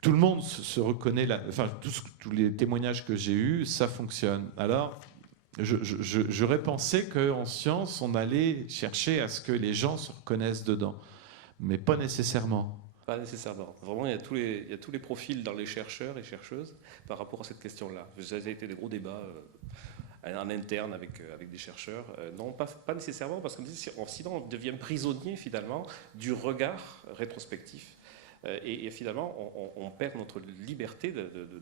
tout le monde se reconnaît, enfin, tous les témoignages que j'ai eus, ça fonctionne. Alors, j'aurais pensé qu'en science, on allait chercher à ce que les gens se reconnaissent dedans, mais pas nécessairement. Pas nécessairement. Vraiment, il y a tous les profils dans les chercheurs et chercheuses par rapport à cette question-là. Ça a été des gros débats en interne avec des chercheurs. Non, pas nécessairement, parce que sinon on devient prisonnier finalement du regard rétrospectif. Et finalement, on perd notre liberté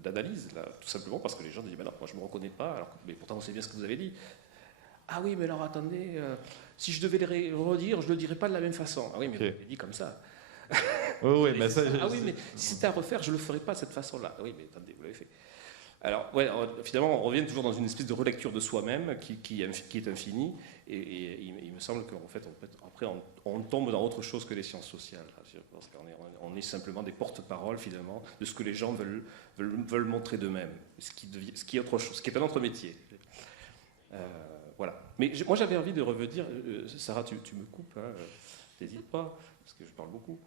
d'analyse, là, tout simplement parce que les gens disent, non, moi je ne me reconnais pas, alors mais pourtant on sait bien ce que vous avez dit. Ah oui, mais alors attendez, si je devais le redire, je ne le dirais pas de la même façon. Ah oui, mais vous l'avez dit comme ça. Oui, mais ça, ah oui, mais si c'était à refaire, je ne le ferais pas de cette façon-là. Ah oui, mais attendez, vous l'avez fait. Alors, ouais, finalement, on revient toujours dans une espèce de relecture de soi-même qui est infinie, et il me semble qu'en fait, après, on tombe dans autre chose que les sciences sociales. Parce qu'on est simplement des porte-paroles, finalement, de ce que les gens veulent montrer d'eux-mêmes, ce qui est autre chose, ce qui est un autre métier. Voilà. Mais moi, j'avais envie de revenir, Sarah, tu me coupes, hein, n'hésite pas, parce que je parle beaucoup.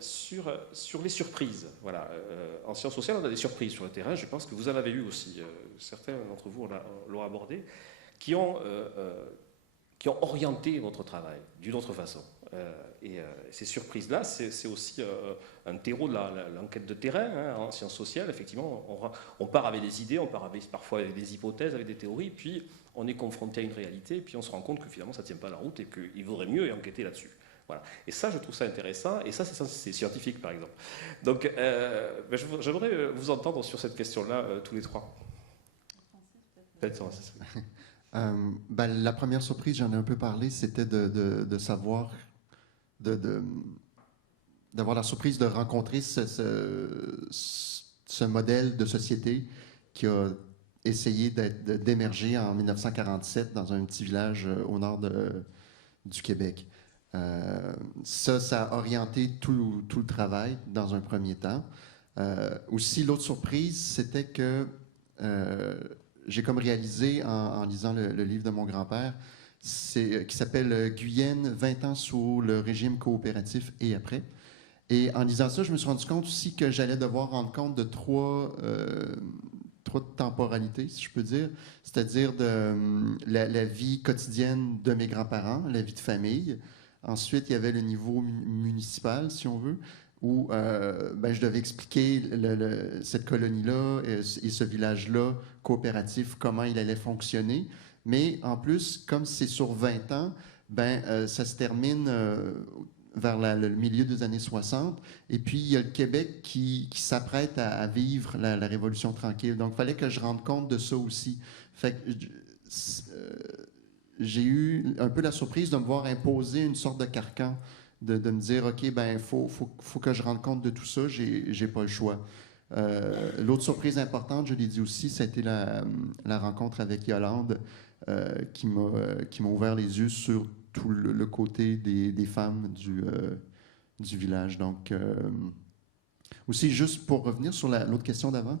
Sur les surprises. Voilà. En sciences sociales, on a des surprises sur le terrain. Je pense que vous en avez eu aussi. Certains d'entre vous l'ont abordé, qui ont orienté votre travail d'une autre façon. Et ces surprises-là, c'est aussi un terreau de l'enquête de terrain, hein, en sciences sociales. Effectivement, on part avec des idées, on part parfois avec des hypothèses, avec des théories, puis on est confronté à une réalité, puis on se rend compte que finalement ça ne tient pas la route et qu'il vaudrait mieux enquêter là-dessus. Voilà. Et ça, je trouve ça intéressant, et ça, c'est scientifique, par exemple. Donc, j'aimerais vous entendre sur cette question-là, tous les trois. La première surprise, j'en ai un peu parlé, c'était de savoir, d'avoir la surprise de rencontrer ce modèle de société qui a essayé d'émerger en 1947 dans un petit village au nord du Québec. Ça a orienté tout le travail dans un premier temps. Aussi, l'autre surprise, c'était que j'ai comme réalisé en lisant le livre de mon grand-père, qui s'appelle « Guyenne, 20 ans sous le régime coopératif et après ». Et en lisant ça, je me suis rendu compte aussi que j'allais devoir rendre compte de trois temporalités, si je peux dire, c'est-à-dire de la vie quotidienne de mes grands-parents, la vie de famille. Ensuite, il y avait le niveau municipal, si on veut, où je devais expliquer cette colonie-là et ce village-là coopératif, comment il allait fonctionner. Mais en plus, comme c'est sur 20 ans, ça se termine vers le milieu des années 60. Et puis, il y a le Québec qui s'apprête à vivre la Révolution tranquille. Donc, il fallait que je rende compte de ça aussi. Fait que j'ai eu un peu la surprise de me voir imposer une sorte de carcan, de me dire, OK, faut que je rende compte de tout ça, j'ai pas le choix. L'autre surprise importante, je l'ai dit aussi, ça a été la rencontre avec Yolande, qui m'a ouvert les yeux sur tout le côté des femmes du village. Donc, aussi, juste pour revenir sur l'autre question d'avant,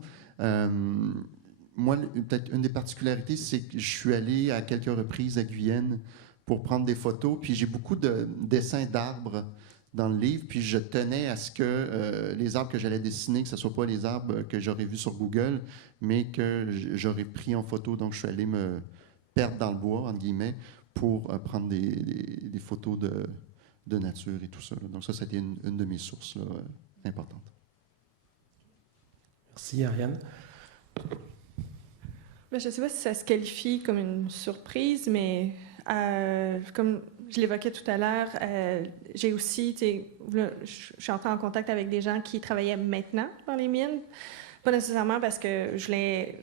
moi, peut-être une des particularités, c'est que je suis allé à quelques reprises à Guyenne pour prendre des photos, puis j'ai beaucoup de dessins d'arbres dans le livre, puis je tenais à ce que les arbres que j'allais dessiner, que ce ne soient pas les arbres que j'aurais vus sur Google, mais que j'aurais pris en photo. Donc, je suis allé me perdre dans le bois, entre guillemets, pour prendre des photos de nature et tout ça. Donc, ça, c'était une de mes sources là, importantes. Merci, Ariane. Je ne sais pas si ça se qualifie comme une surprise, mais comme je l'évoquais tout à l'heure, j'ai aussi, je suis entrée en contact avec des gens qui travaillaient maintenant dans les mines. Pas nécessairement parce que je voulais...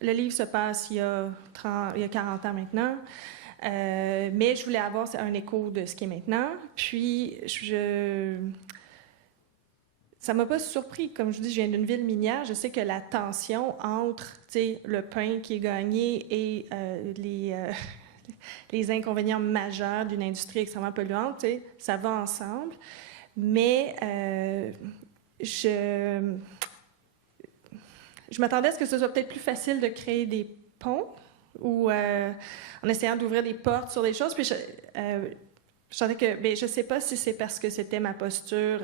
Le livre se passe il y a 40 ans maintenant, mais je voulais avoir un écho de ce qui est maintenant. Puis, ça ne m'a pas surpris. Comme je vous dis, je viens d'une ville minière. Je sais que la tension entre le pain qui est gagné et les inconvénients majeurs d'une industrie extrêmement polluante, ça va ensemble. Mais je m'attendais à ce que ce soit peut-être plus facile de créer des ponts ou en essayant d'ouvrir des portes sur des choses. Puis je sentais que, je ne sais pas si c'est parce que c'était ma posture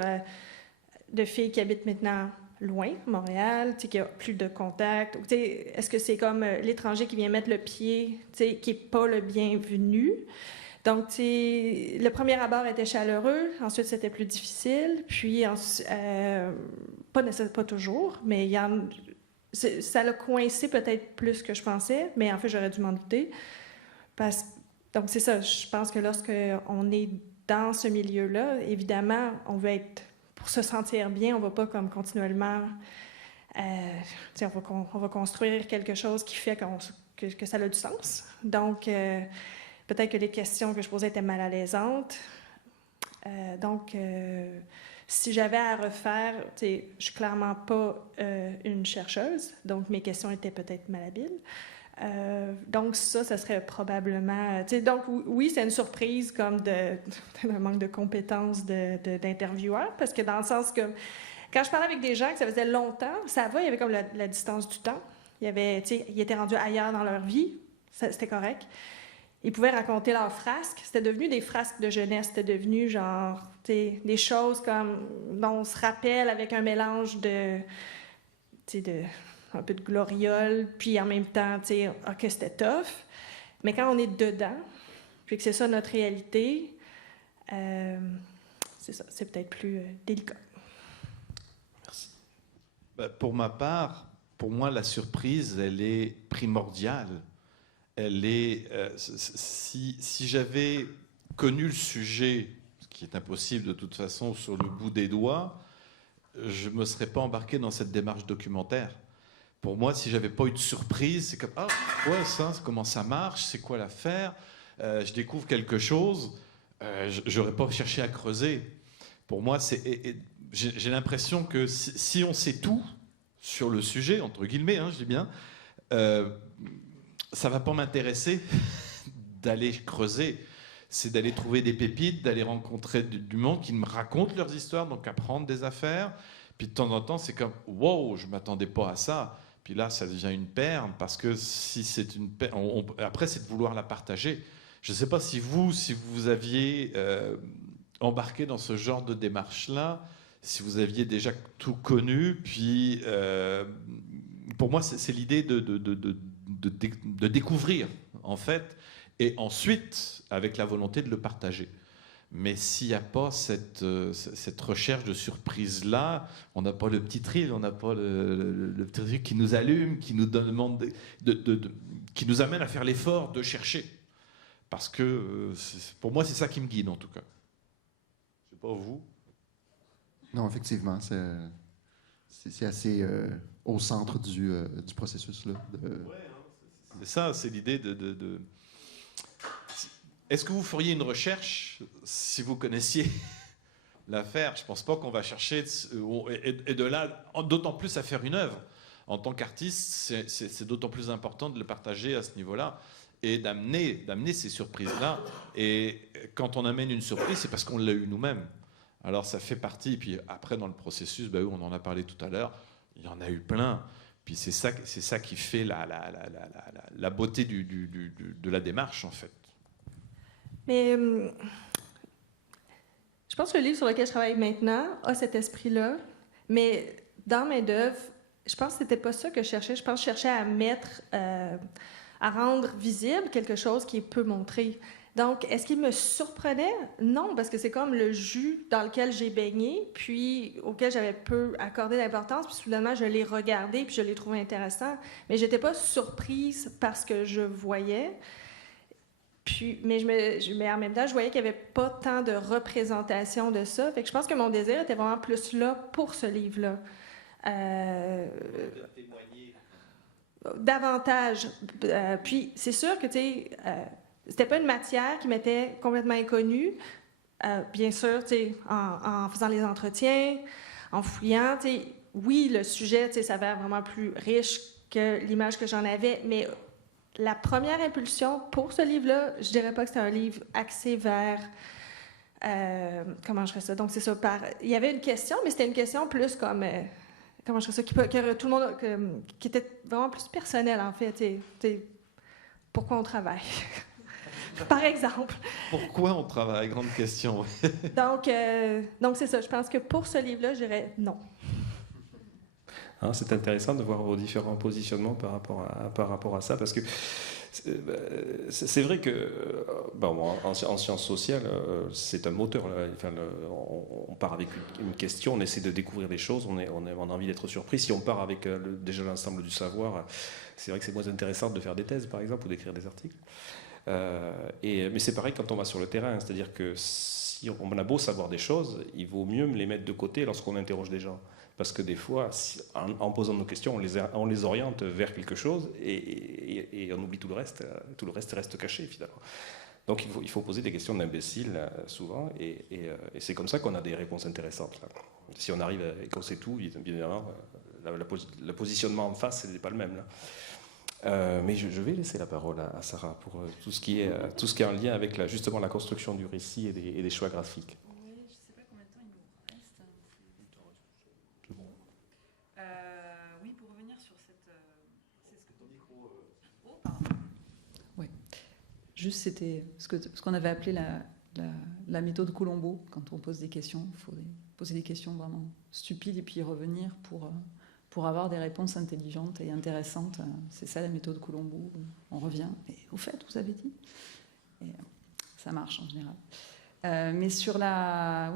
de fille qui habite maintenant loin, Montréal, qui a plus de contact. Est-ce que c'est comme l'étranger qui vient mettre le pied, qui n'est pas le bienvenu? Donc, le premier abord était chaleureux, ensuite c'était plus difficile, puis pas toujours, mais ça l'a coincé peut-être plus que je pensais, mais en fait, j'aurais dû m'en douter. Donc, c'est ça, je pense que lorsqu'on est dans ce milieu-là, évidemment, on veut être... Pour se sentir bien, on ne va pas comme continuellement... on va construire quelque chose qui fait que ça a du sens. Donc, peut-être que les questions que je posais étaient malaisantes. Donc, si j'avais à refaire, je ne suis clairement pas une chercheuse, donc mes questions étaient peut-être malhabiles. Donc ça serait probablement... donc oui, c'est une surprise comme d'un manque de compétences d'intervieweur, parce que dans le sens que quand je parlais avec des gens que ça faisait longtemps, ça va, il y avait comme la distance du temps. Ils étaient rendus ailleurs dans leur vie, c'était correct. Ils pouvaient raconter leurs frasques. C'était devenu des frasques de jeunesse. C'était devenu genre des choses comme dont on se rappelle avec un mélange un peu de gloriole, puis en même temps, que c'était tough. Mais quand on est dedans, puis que c'est ça notre réalité, c'est ça, c'est peut-être plus délicat. Merci. Pour ma part, pour moi, la surprise, elle est primordiale. Elle est, si j'avais connu le sujet, ce qui est impossible de toute façon, sur le bout des doigts, je ne me serais pas embarqué dans cette démarche documentaire. Pour moi, si j'avais pas eu de surprise, c'est comme ouais, ça, comment ça marche, c'est quoi l'affaire, je découvre quelque chose, j'aurais pas cherché à creuser. Pour moi, j'ai l'impression que si on sait tout sur le sujet, entre guillemets, je dis bien, ça va pas m'intéresser d'aller creuser. C'est d'aller trouver des pépites, d'aller rencontrer du monde qui me raconte leurs histoires, donc apprendre des affaires. Puis de temps en temps, c'est comme wow, je m'attendais pas à ça. Puis là, ça devient une perle, parce que si c'est une perle, après, c'est de vouloir la partager. Je ne sais pas si vous aviez embarquer dans ce genre de démarche-là si vous aviez déjà tout connu. Puis, pour moi, c'est l'idée de découvrir, en fait, et ensuite, avec la volonté de le partager. Mais s'il n'y a pas cette recherche de surprise-là, on n'a pas le petit thrill, on n'a pas le petit truc qui nous allume, qui nous demande qui nous amène à faire l'effort de chercher. Parce que, pour moi, c'est ça qui me guide, en tout cas. Je ne sais pas vous. Non, effectivement, c'est assez au centre du processus. Là, C'est ça, c'est l'idée de... Est-ce que vous feriez une recherche si vous connaissiez l'affaire? Je ne pense pas qu'on va chercher, et de là, d'autant plus à faire une œuvre. En tant qu'artiste, c'est d'autant plus important de le partager à ce niveau-là et d'amener ces surprises-là. Et quand on amène une surprise, c'est parce qu'on l'a eu nous-mêmes. Alors ça fait partie, puis après dans le processus, oui, on en a parlé tout à l'heure, il y en a eu plein. Puis c'est ça qui fait la beauté de la démarche, en fait. Mais je pense que le livre sur lequel je travaille maintenant a cet esprit-là, mais dans mes œuvres, je pense que c'était pas ça que je cherchais. Je pense que je cherchais à mettre, à rendre visible quelque chose qui est peu montré. Donc, est-ce qu'il me surprenait? Non, parce que c'est comme le jus dans lequel j'ai baigné, puis auquel j'avais peu accordé d'importance, puis soudainement, je l'ai regardé, puis je l'ai trouvé intéressant. Mais j'étais pas surprise parce que je voyais. Puis, mais en même temps, je voyais qu'il n'y avait pas tant de représentation de ça. Fait que je pense que mon désir était vraiment plus là pour ce livre-là. Davantage. Puis, c'est sûr que, tu sais, c'était pas une matière qui m'était complètement inconnue. Bien sûr, tu sais, en faisant les entretiens, en fouillant, tu sais, oui, le sujet, tu sais, s'avère vraiment plus riche que l'image que j'en avais, mais la première impulsion pour ce livre-là, je dirais pas que c'était un livre axé vers... comment je ferais ça? Donc, c'est ça. Il y avait une question, mais c'était une question plus comme... comment je ferais ça? Que tout le monde... qui était vraiment plus personnelle, en fait. Tu sais, pourquoi on travaille? Par exemple. Pourquoi on travaille? Grande question. Donc, c'est ça. Je pense que pour ce livre-là, je dirais non. Hein, c'est intéressant de voir vos différents positionnements par rapport à ça, parce que c'est vrai que en sciences sociales, c'est un moteur. Là. Enfin, on part avec une question, on essaie de découvrir des choses, on a envie d'être surpris. Si on part avec déjà l'ensemble du savoir, c'est vrai que c'est moins intéressant de faire des thèses, par exemple, ou d'écrire des articles. Mais c'est pareil quand on va sur le terrain, c'est-à-dire que si on a beau savoir des choses, il vaut mieux les mettre de côté lorsqu'on interroge des gens. Parce que des fois, en posant nos questions, on les oriente vers quelque chose et on oublie tout le reste. Tout le reste reste caché, finalement. Donc il faut poser des questions d'imbéciles, souvent, et c'est comme ça qu'on a des réponses intéressantes. Là. Si on arrive et qu'on sait tout, bien évidemment, le positionnement en face, ce n'est pas le même. Là. Mais je vais laisser la parole à Sarah pour tout ce qui est en lien avec justement la construction du récit et des choix graphiques. Juste, c'était ce qu'on avait appelé la méthode Colombo. Quand on pose des questions, il faut poser des questions vraiment stupides et puis y revenir pour avoir des réponses intelligentes et intéressantes. C'est ça la méthode Colombo. On revient. Et au fait, vous avez dit. Et ça marche en général. Mais sur la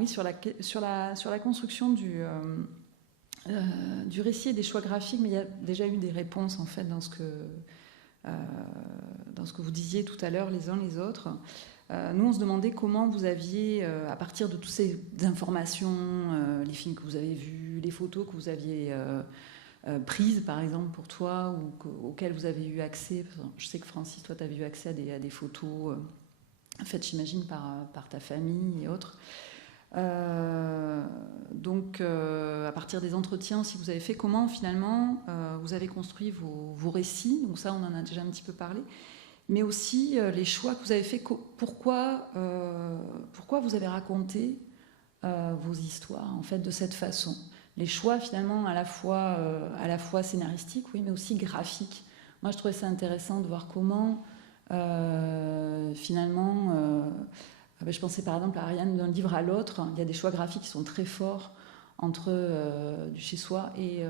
construction du récit et des choix graphiques, mais il y a déjà eu des réponses en fait dans ce que vous disiez tout à l'heure les uns les autres. Nous, on se demandait comment vous aviez, à partir de toutes ces informations, les films que vous avez vus, les photos que vous aviez prises, par exemple, pour toi, ou auxquelles vous avez eu accès. Je sais que Francis, toi, tu avais eu accès à des photos faites, j'imagine, par ta famille et autres. Donc, à partir des entretiens aussi que vous avez fait, comment finalement vous avez construit vos récits? Donc ça, on en a déjà un petit peu parlé. Mais aussi les choix que vous avez fait. Pourquoi vous avez raconté vos histoires en fait de cette façon? Les choix finalement à la fois scénaristiques, oui, mais aussi graphiques. Moi, je trouvais ça intéressant de voir comment finalement ben, je pensais par exemple à Ariane, d'un livre à l'autre, il y a des choix graphiques qui sont très forts entre du chez soi et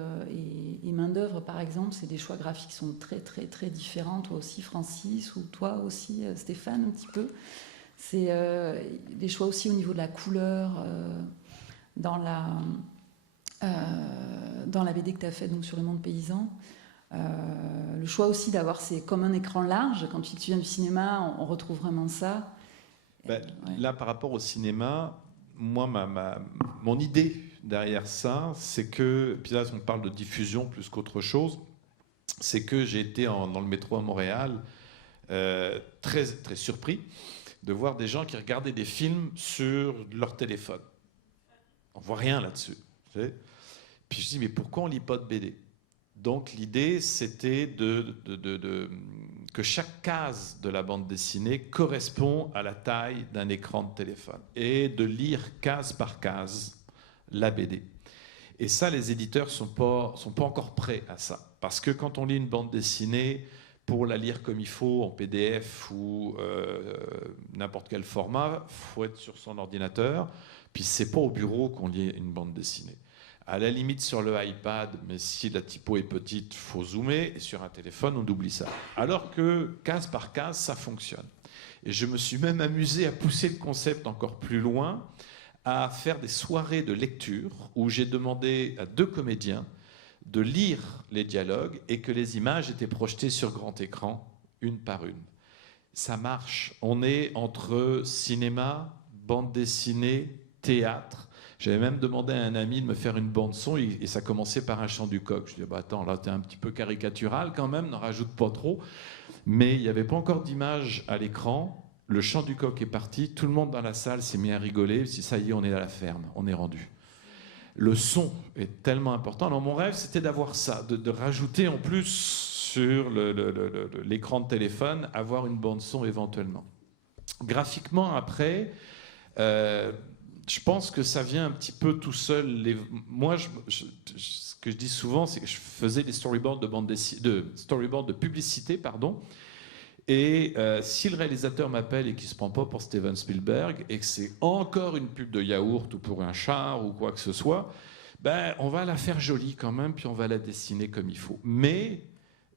main d'œuvre, par exemple. C'est des choix graphiques qui sont très, très, très différents. Toi aussi, Francis, ou toi aussi, Stéphane, un petit peu. C'est des choix aussi au niveau de la couleur, dans la BD que tu as fait donc, sur le monde paysan. Le choix aussi d'avoir, c'est comme un écran large. Quand tu viens du cinéma, on retrouve vraiment ça. Ouais. Là, par rapport au cinéma, moi, mon idée derrière ça, c'est que, puis là, on parle de diffusion plus qu'autre chose, c'est que j'ai été dans le métro à Montréal très, très surpris de voir des gens qui regardaient des films sur leur téléphone. On voit rien là-dessus. Tu sais. Puis je dis, mais pourquoi on lit pas de BD? Donc l'idée, c'était que chaque case de la bande dessinée correspond à la taille d'un écran de téléphone et de lire case par case la BD. Et ça, les éditeurs sont pas encore prêts à ça. Parce que quand on lit une bande dessinée, pour la lire comme il faut, en PDF ou n'importe quel format, il faut être sur son ordinateur. Puis c'est pas au bureau qu'on lit une bande dessinée. À la limite sur le iPad, mais si la typo est petite, il faut zoomer. Et sur un téléphone, on oublie ça. Alors que case par case, ça fonctionne. Et je me suis même amusé à pousser le concept encore plus loin, à faire des soirées de lecture où j'ai demandé à 2 comédiens de lire les dialogues et que les images étaient projetées sur grand écran, une par une. Ça marche. On est entre cinéma, bande dessinée, théâtre. J'avais même demandé à un ami de me faire une bande-son et ça commençait par un chant du coq. Je dis, bah attends, là, t'es un petit peu caricatural quand même, n'en rajoute pas trop. Mais il n'y avait pas encore d'image à l'écran. Le chant du coq est parti. Tout le monde dans la salle s'est mis à rigoler. Si ça y est, on est à la ferme, on est rendu. Le son est tellement important. Alors mon rêve, c'était d'avoir ça, de rajouter en plus sur l'écran de téléphone, avoir une bande-son éventuellement. Graphiquement, après... je pense que ça vient un petit peu tout seul. Moi, ce que je dis souvent, c'est que je faisais des storyboards de publicité, pardon. Et si le réalisateur m'appelle et qu'il se prend pas pour Steven Spielberg et que c'est encore une pub de yaourt ou pour un char ou quoi que ce soit, ben on va la faire jolie quand même, puis on va la dessiner comme il faut. Mais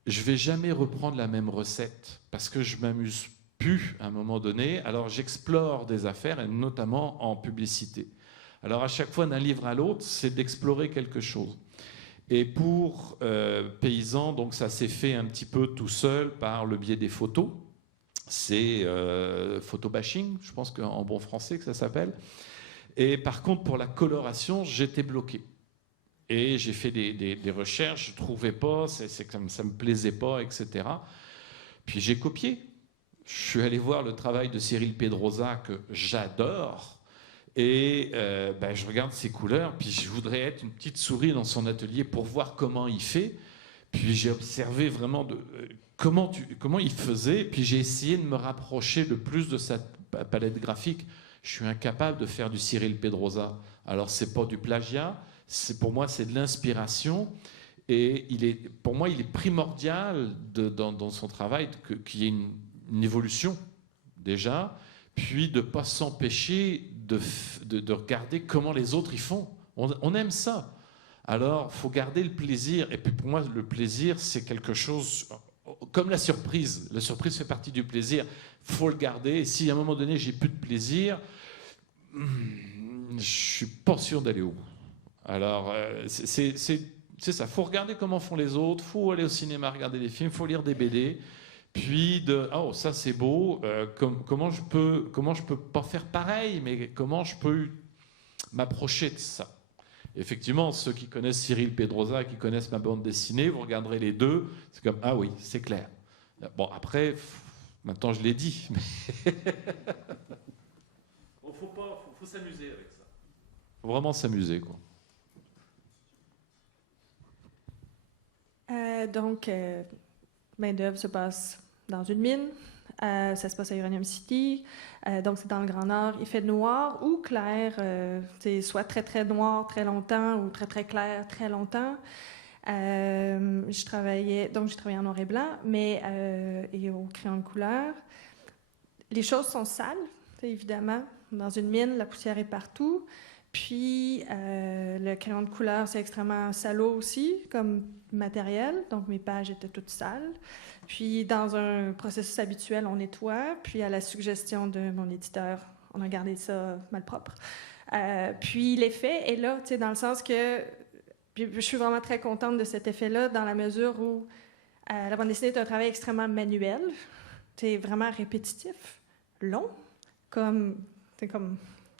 je vais jamais reprendre la même recette parce que je m'amuse plus à un moment donné. Alors j'explore des affaires, et notamment en publicité. Alors à chaque fois, d'un livre à l'autre, c'est d'explorer quelque chose. Et pour Paysans, donc ça s'est fait un petit peu tout seul par le biais des photos. C'est photobashing, je pense qu'en bon français que ça s'appelle. Et par contre, pour la coloration, j'étais bloqué. Et j'ai fait des recherches, je ne trouvais pas, ça ne me plaisait pas, etc. Puis j'ai copié. Je suis allé voir le travail de Cyril Pedrosa, que j'adore, et je regarde ses couleurs, puis je voudrais être une petite souris dans son atelier pour voir comment il fait. Puis j'ai observé vraiment comment il faisait, puis j'ai essayé de me rapprocher le plus de sa palette graphique. Je suis incapable de faire du Cyril Pedrosa. Alors c'est pas du plagiat, pour moi c'est de l'inspiration. Et pour moi, il est primordial dans son travail qu'il y ait une évolution déjà, puis de ne pas s'empêcher de regarder comment les autres y font. On aime ça. Alors, il faut garder le plaisir. Et puis pour moi, le plaisir, c'est quelque chose comme la surprise. La surprise fait partie du plaisir. Il faut le garder. Et si à un moment donné, j'ai plus de plaisir, je ne suis pas sûr d'aller au bout. Alors, c'est ça. Il faut regarder comment font les autres. Il faut aller au cinéma, regarder des films. Il faut lire des BD. Puis oh, ça c'est beau, comment je peux pas faire pareil, mais comment je peux m'approcher de ça. Effectivement, ceux qui connaissent Cyril Pedrosa, qui connaissent ma bande dessinée, vous regarderez les deux, c'est comme, ah oui, c'est clair. Bon, après, maintenant je l'ai dit. Mais faut s'amuser avec ça. Faut vraiment s'amuser, quoi. Main d'œuvre se passe dans une mine. Ça se passe à Uranium City. Donc, c'est dans le Grand Nord. Il fait noir ou clair. C'est soit très, très noir très longtemps ou très, très clair très longtemps. J'ai travaillé en noir et blanc, mais et au crayon de couleur. Les choses sont sales. évidemment. Dans une mine, la poussière est partout. Puis, le crayon de couleur, c'est extrêmement salaud aussi, comme matériel. Donc, mes pages étaient toutes sales. Puis, dans un processus habituel, on nettoie. Puis, à la suggestion de mon éditeur, on a gardé ça malpropre. Puis, l'effet est là, dans le sens que je suis vraiment très contente de cet effet-là, dans la mesure où la bande dessinée est un travail extrêmement manuel, vraiment répétitif, long, comme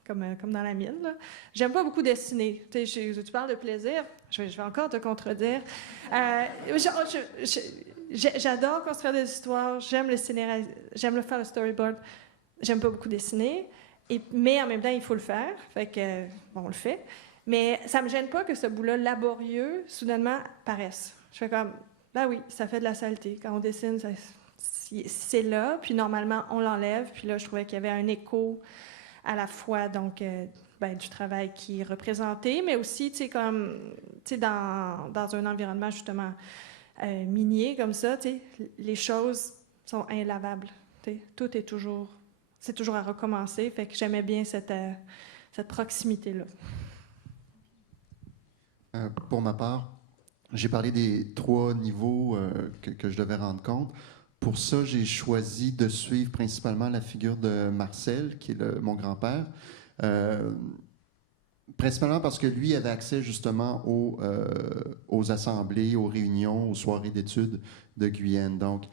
dans la mine. Là. J'aime pas beaucoup dessiner. Tu parles de plaisir, je vais encore te contredire. J'adore construire des histoires, j'aime le faire le storyboard. J'aime pas beaucoup dessiner, mais en même temps, il faut le faire. Fait que, on le fait. Mais ça me gêne pas que ce bout-là laborieux, soudainement, paraisse. Je fais comme, ben oui, ça fait de la saleté. Quand on dessine, c'est là, puis normalement, on l'enlève. Puis là, je trouvais qu'il y avait un écho à la fois donc, du travail qui est représenté, mais aussi dans un environnement justement minier comme ça, les choses sont inlavables. Tout est toujours à recommencer. Fait que j'aimais bien cette proximité-là. Pour ma part, j'ai parlé des 3 niveaux que je devais rendre compte. Pour ça, j'ai choisi de suivre principalement la figure de Marcel, qui est mon grand-père, principalement parce que lui avait accès justement aux assemblées, aux réunions, aux soirées d'études de Guyenne. Donc,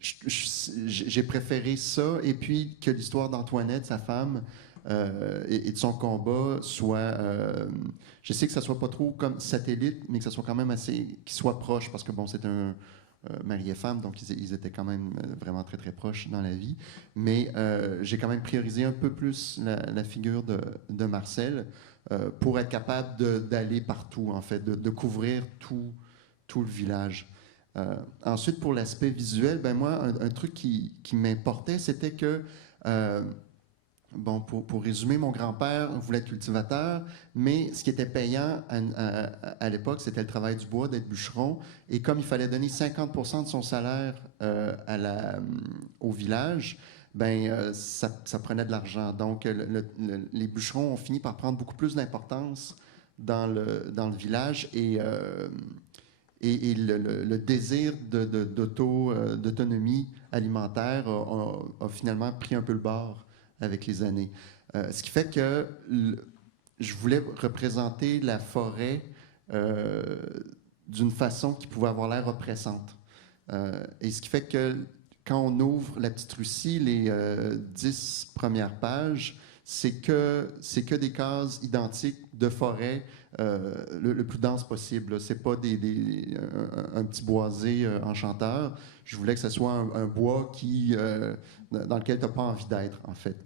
j'ai préféré ça, et puis que l'histoire d'Antoinette, sa femme, et de son combat soit... je sais que ça soit pas trop comme satellite, mais que ça soit quand même assez... qu'il soit proche, parce que bon, c'est un mari et femme, donc ils étaient quand même vraiment très, très proches dans la vie. Mais j'ai quand même priorisé un peu plus la figure de Marcel pour être capable d'aller partout, en fait, de couvrir tout le village. Ensuite, pour l'aspect visuel, ben moi, un truc qui m'importait, c'était que... Bon, pour résumer, mon grand-père voulait être cultivateur, mais ce qui était payant à l'époque, c'était le travail du bois, d'être bûcheron. Et comme il fallait donner 50% de son salaire au village, ça prenait de l'argent. Donc, les bûcherons ont fini par prendre beaucoup plus d'importance dans le village, et le désir d'autonomie alimentaire a finalement pris un peu le bord avec les années. Ce qui fait que je voulais représenter la forêt d'une façon qui pouvait avoir l'air oppressante. Et ce qui fait que quand on ouvre La Petite Russie, les 10 premières pages, c'est que des cases identiques de forêt le plus dense possible. C'est pas un petit boisé enchanteur. Je voulais que ce soit un bois dans lequel tu n'as pas envie d'être, en fait.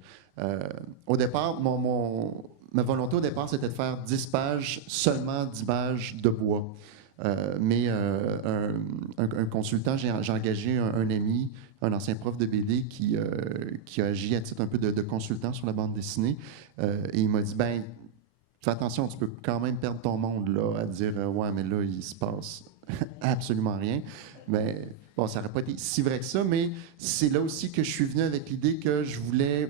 Au départ, ma volonté au départ, c'était de faire 10 pages, seulement d'images de bois. Mais un consultant, j'ai engagé un ami, un ancien prof de BD qui a agi à titre un peu de consultant sur la bande dessinée. Et il m'a dit, fais attention, tu peux quand même perdre ton monde là, à dire, ouais, mais là, il se passe absolument rien. Mais bon, ça n'aurait pas été si vrai que ça, mais c'est là aussi que je suis venu avec l'idée que je voulais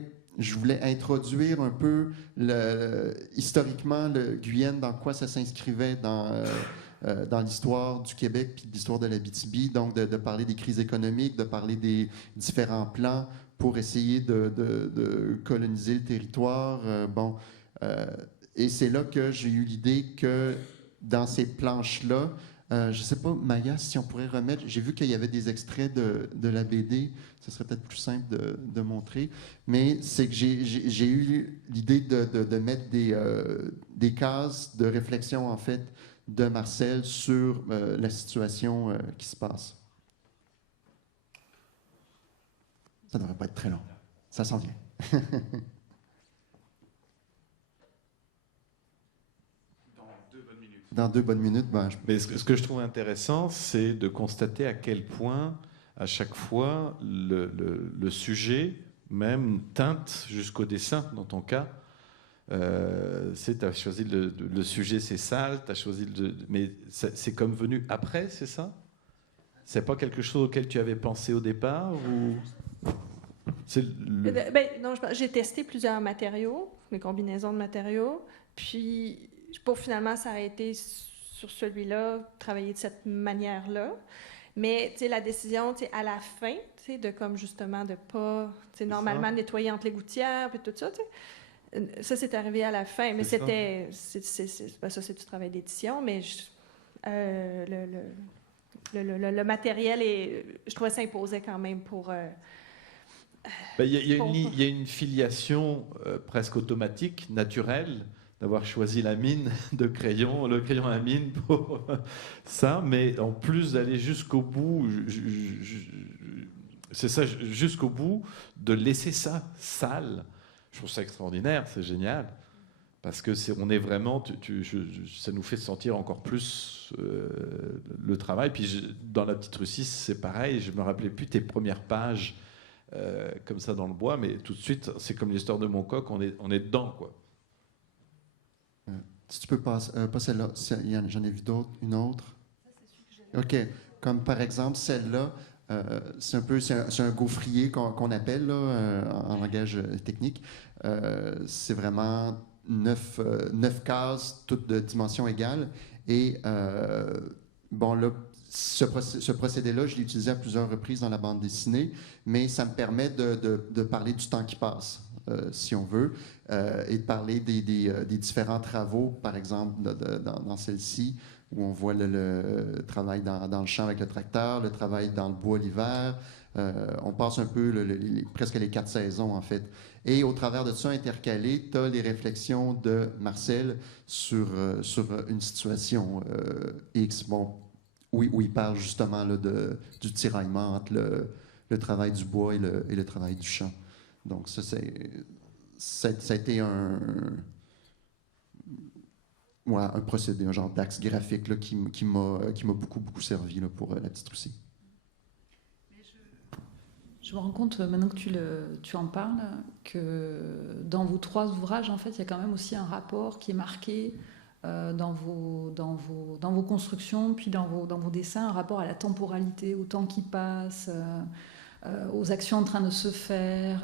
introduire un peu historiquement le Guyenne, dans quoi ça s'inscrivait dans l'histoire du Québec puis l'histoire de l'Abitibi, donc de parler des crises économiques, de parler des différents plans pour essayer de coloniser le territoire. Et c'est là que j'ai eu l'idée que dans ces planches-là, je ne sais pas, Maya, si on pourrait remettre... J'ai vu qu'il y avait des extraits de la BD. Ce serait peut-être plus simple de montrer. Mais c'est que j'ai eu l'idée de mettre des cases de réflexion, en fait, de Marcel sur la situation qui se passe. Ça ne devrait pas être très long. Ça s'en vient. Dans 2 bonnes minutes, Mais ce que je trouve intéressant, c'est de constater à quel point, à chaque fois, le sujet même teinte jusqu'au dessin, dans ton cas. Tu as choisi le sujet, c'est sale, tu as choisi mais c'est comme venu après, c'est ça? C'est pas quelque chose auquel tu avais pensé au départ ou... Non, j'ai testé plusieurs matériaux, les combinaisons de matériaux, puis pour finalement s'arrêter sur celui-là, travailler de cette manière-là. Mais la décision à la fin, de comme justement de pas normalement nettoyer entre les gouttières puis tout ça, ça c'est arrivé à la fin. Mais c'était ça c'est du travail d'édition, mais le matériel je trouvais ça imposait quand même pour. Il y a une filiation presque automatique, naturelle, d'avoir choisi la mine de crayon, le crayon à mine pour ça, mais en plus d'aller jusqu'au bout, c'est ça, jusqu'au bout, de laisser ça sale, je trouve ça extraordinaire, c'est génial, parce que on est vraiment, ça nous fait sentir encore plus le travail. Puis dans La Petite Russie, c'est pareil, je me rappelais plus tes premières pages comme ça dans le bois, mais tout de suite, c'est comme l'histoire de mon coq, on est dedans, quoi. Si tu peux passer, pas celle-là, j'en ai vu d'autres, une autre. OK. Comme par exemple celle-là, c'est un gaufrier qu'on appelle là, en langage technique. C'est vraiment 9 cases, toutes de dimension égale. Et bon, là, ce procédé-là, je l'ai utilisé à plusieurs reprises dans la bande dessinée, mais ça me permet de parler du temps qui passe. Si on veut, et de parler des différents travaux, par exemple, dans celle-ci, où on voit le travail dans le champ avec le tracteur, le travail dans le bois l'hiver. On passe un peu presque les 4 saisons, en fait. Et au travers de ça, intercalé, tu as les réflexions de Marcel sur une situation X, bon, où il parle justement là, du tiraillement entre le travail du bois et le travail du champ. Donc ça a été un procédé, un genre d'axe graphique là, qui m'a beaucoup servi là, pour La Petite Russie. Je me rends compte, maintenant que tu en parles, que dans vos 3 ouvrages, en fait, il y a quand même aussi un rapport qui est marqué dans vos constructions, puis dans vos dessins, un rapport à la temporalité, au temps qui passe, aux actions en train de se faire,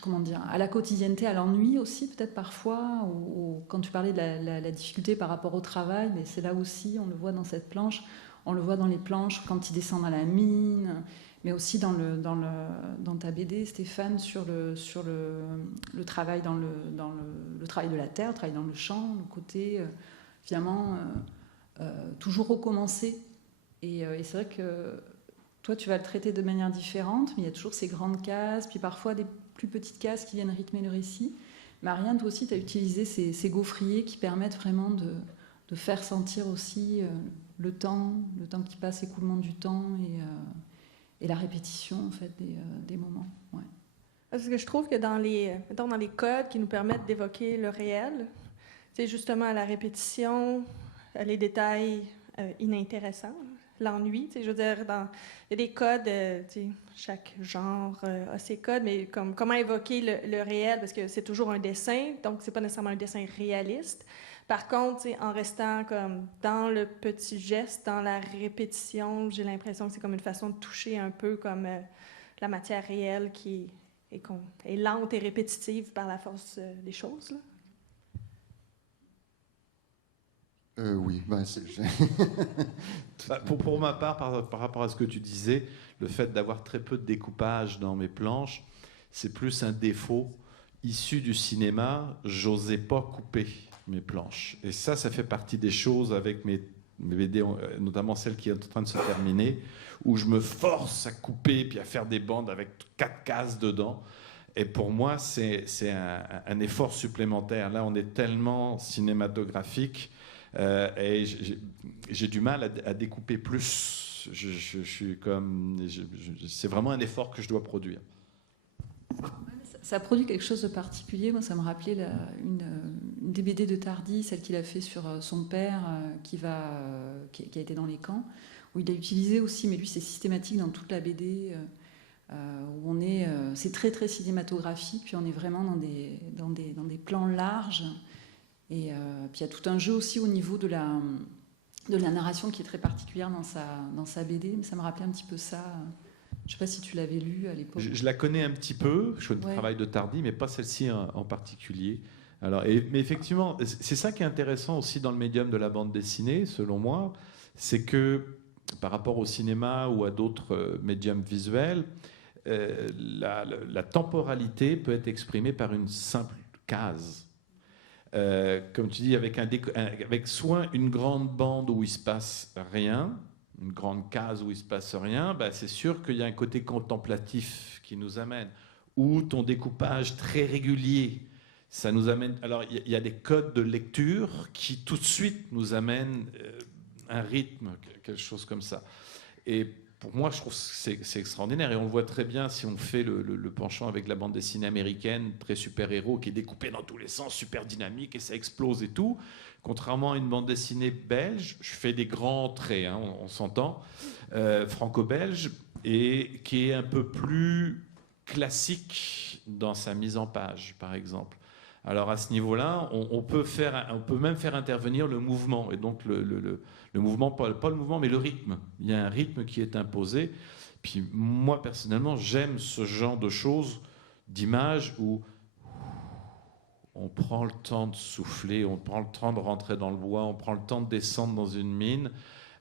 comment dire, à la quotidienneté, à l'ennui aussi peut-être parfois, ou quand tu parlais de la difficulté par rapport au travail, mais c'est là aussi, on le voit dans cette planche, on le voit dans les planches quand il descend dans la mine, mais aussi dans ta BD, Stéphane, sur le travail le travail de la terre, le travail dans le champ, le côté finalement toujours recommencer. Et c'est vrai que toi, tu vas le traiter de manière différente, mais il y a toujours ces grandes cases, puis parfois des plus petites cases qui viennent rythmer le récit. Marianne, toi aussi, tu as utilisé ces gaufriers qui permettent vraiment de faire sentir aussi le temps qui passe, l'écoulement du temps et la répétition en fait, des moments. Ouais. Parce que je trouve que dans les codes qui nous permettent d'évoquer le réel, c'est justement la répétition, les détails inintéressants, l'ennui. Je veux dire, il y a des codes, chaque genre a ses codes, mais comme comment évoquer le réel, parce que c'est toujours un dessin, donc c'est pas nécessairement un dessin réaliste. Par contre, en restant comme dans le petit geste, dans la répétition, j'ai l'impression que c'est comme une façon de toucher un peu comme la matière réelle qui est lente et répétitive par la force des choses. Là. Oui, pour ma part, par rapport à ce que tu disais, le fait d'avoir très peu de découpage dans mes planches, c'est plus un défaut issu du cinéma. J'osais pas couper mes planches. Et ça fait partie des choses avec mes BD, notamment celle qui est en train de se terminer, où je me force à couper puis à faire des bandes avec 4 cases dedans. Et pour moi, c'est un effort supplémentaire. Là, on est tellement cinématographique et j'ai du mal à découper plus. Je suis comme... c'est vraiment un effort que je dois produire. Ça produit quelque chose de particulier. Moi, ça me rappelait une des BD de Tardy, celle qu'il a fait sur son père qui a été dans les camps, où il a utilisé aussi, mais lui c'est systématique dans toute la BD, où c'est très très cinématographique, puis on est vraiment dans des plans larges, et puis il y a tout un jeu aussi au niveau de la narration qui est très particulière dans sa BD, mais ça me rappelait un petit peu ça Je ne sais pas si tu l'avais lu à l'époque. Je la connais un petit peu, je connais le Ouais. travail de Tardy, mais pas celle-ci en particulier. Alors, mais effectivement, c'est ça qui est intéressant aussi dans le médium de la bande dessinée, selon moi, c'est que par rapport au cinéma ou à d'autres médiums visuels, la temporalité peut être exprimée par une simple case. Comme tu dis, avec soit une grande bande où il se passe rien, une grande case où il se passe rien, bah c'est sûr qu'il y a un côté contemplatif qui nous amène. Ou ton découpage très régulier, ça nous amène. Alors il y a des codes de lecture qui tout de suite nous amènent un rythme, quelque chose comme ça. Et pour moi, je trouve que c'est extraordinaire. Et on le voit très bien si on fait le penchant avec la bande dessinée américaine, très super-héros, qui est découpée dans tous les sens, super dynamique, et ça explose et tout. Contrairement à une bande dessinée belge, je fais des grands traits, hein, on s'entend, franco-belge, et qui est un peu plus classique dans sa mise en page, par exemple. Alors à ce niveau-là, on peut même faire intervenir le mouvement, et donc le mouvement, pas le mouvement, mais le rythme. Il y a un rythme qui est imposé. Puis moi, personnellement, j'aime ce genre de choses, d'images où on prend le temps de souffler, on prend le temps de rentrer dans le bois, on prend le temps de descendre dans une mine.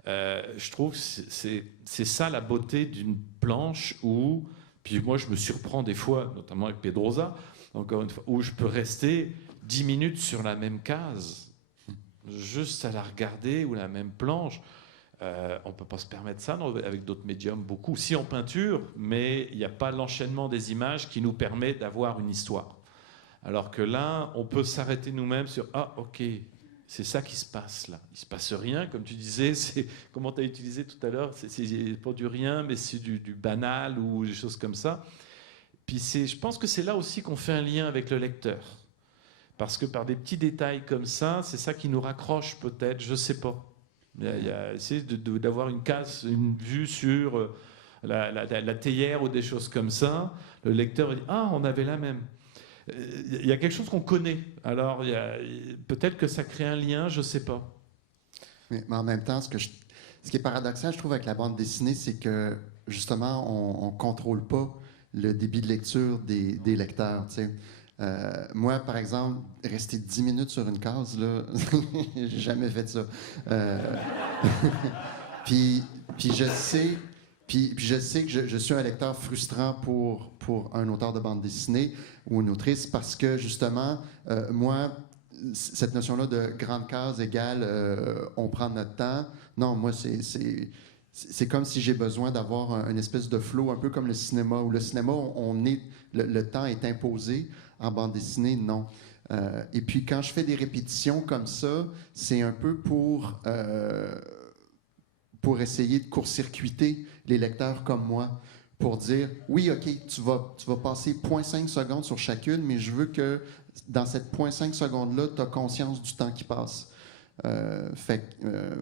Je trouve que c'est ça la beauté d'une planche où, puis moi je me surprends des fois, notamment avec Pedrosa, encore une fois, où je peux rester 10 minutes sur la même case, juste à la regarder, ou la même planche. On ne peut pas se permettre ça avec d'autres médiums, beaucoup. Si en peinture, mais il n'y a pas l'enchaînement des images qui nous permet d'avoir une histoire. Alors que là, on peut s'arrêter nous-mêmes sur « Ah, ok, c'est ça qui se passe là. Il ne se passe rien, comme tu disais, comment tu as utilisé tout à l'heure, c'est pas du rien, mais c'est du banal ou des choses comme ça. » Puis je pense que c'est là aussi qu'on fait un lien avec le lecteur. Parce que par des petits détails comme ça, c'est ça qui nous raccroche peut-être, je ne sais pas. Essayer d'avoir une vue sur la théière ou des choses comme ça. Le lecteur dit « Ah, on avait la même ». Il y a quelque chose qu'on connaît. Alors, peut-être que ça crée un lien, je ne sais pas. Mais en même temps, ce qui est paradoxal, je trouve, avec la bande dessinée, c'est que, justement, on ne contrôle pas le débit de lecture des lecteurs. Tu sais. Moi, par exemple, rester 10 minutes sur une case, là, j'ai jamais fait ça. Puis je sais... Puis je sais que je suis un lecteur frustrant pour un auteur de bande dessinée ou une autrice parce que, justement, moi, cette notion-là de grande case égale on prend notre temps, non, moi, c'est comme si j'ai besoin d'avoir une espèce de flow, un peu comme le cinéma, où le cinéma, le temps est imposé. En bande dessinée, non. Et puis, quand je fais des répétitions comme ça, c'est un peu pour essayer de court-circuiter les lecteurs comme moi, pour dire, oui, OK, tu vas passer 0,5 secondes sur chacune, mais je veux que dans cette 0,5 secondes-là, tu as conscience du temps qui passe. Fait que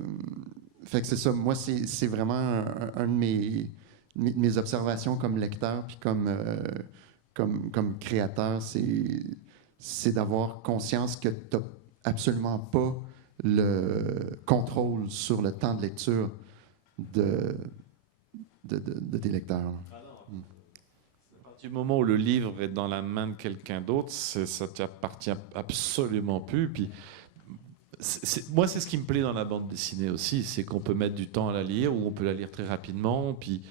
c'est ça. Moi, c'est vraiment un de mes observations comme lecteur, puis comme créateur, c'est d'avoir conscience que tu n'as absolument pas le contrôle sur le temps de lecture de tes lecteurs. À partir du moment où le livre est dans la main de quelqu'un d'autre, ça ne t'appartient absolument plus. Puis, moi, c'est ce qui me plaît dans la bande dessinée aussi, c'est qu'on peut mettre du temps à la lire, ou on peut la lire très rapidement. Puis,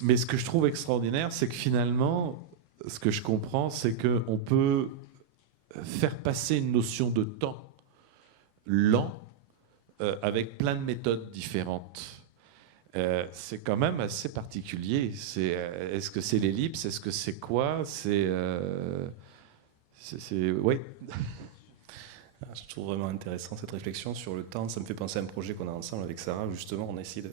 mais ce que je trouve extraordinaire, c'est que finalement, ce que je comprends, c'est qu'on peut faire passer une notion de temps lent avec plein de méthodes différentes. C'est quand même assez particulier. Est-ce que c'est l'ellipse? Est-ce que c'est quoi? Oui. Je trouve vraiment intéressant cette réflexion sur le temps. Ça me fait penser à un projet qu'on a ensemble avec Sarah. Justement, on a essayé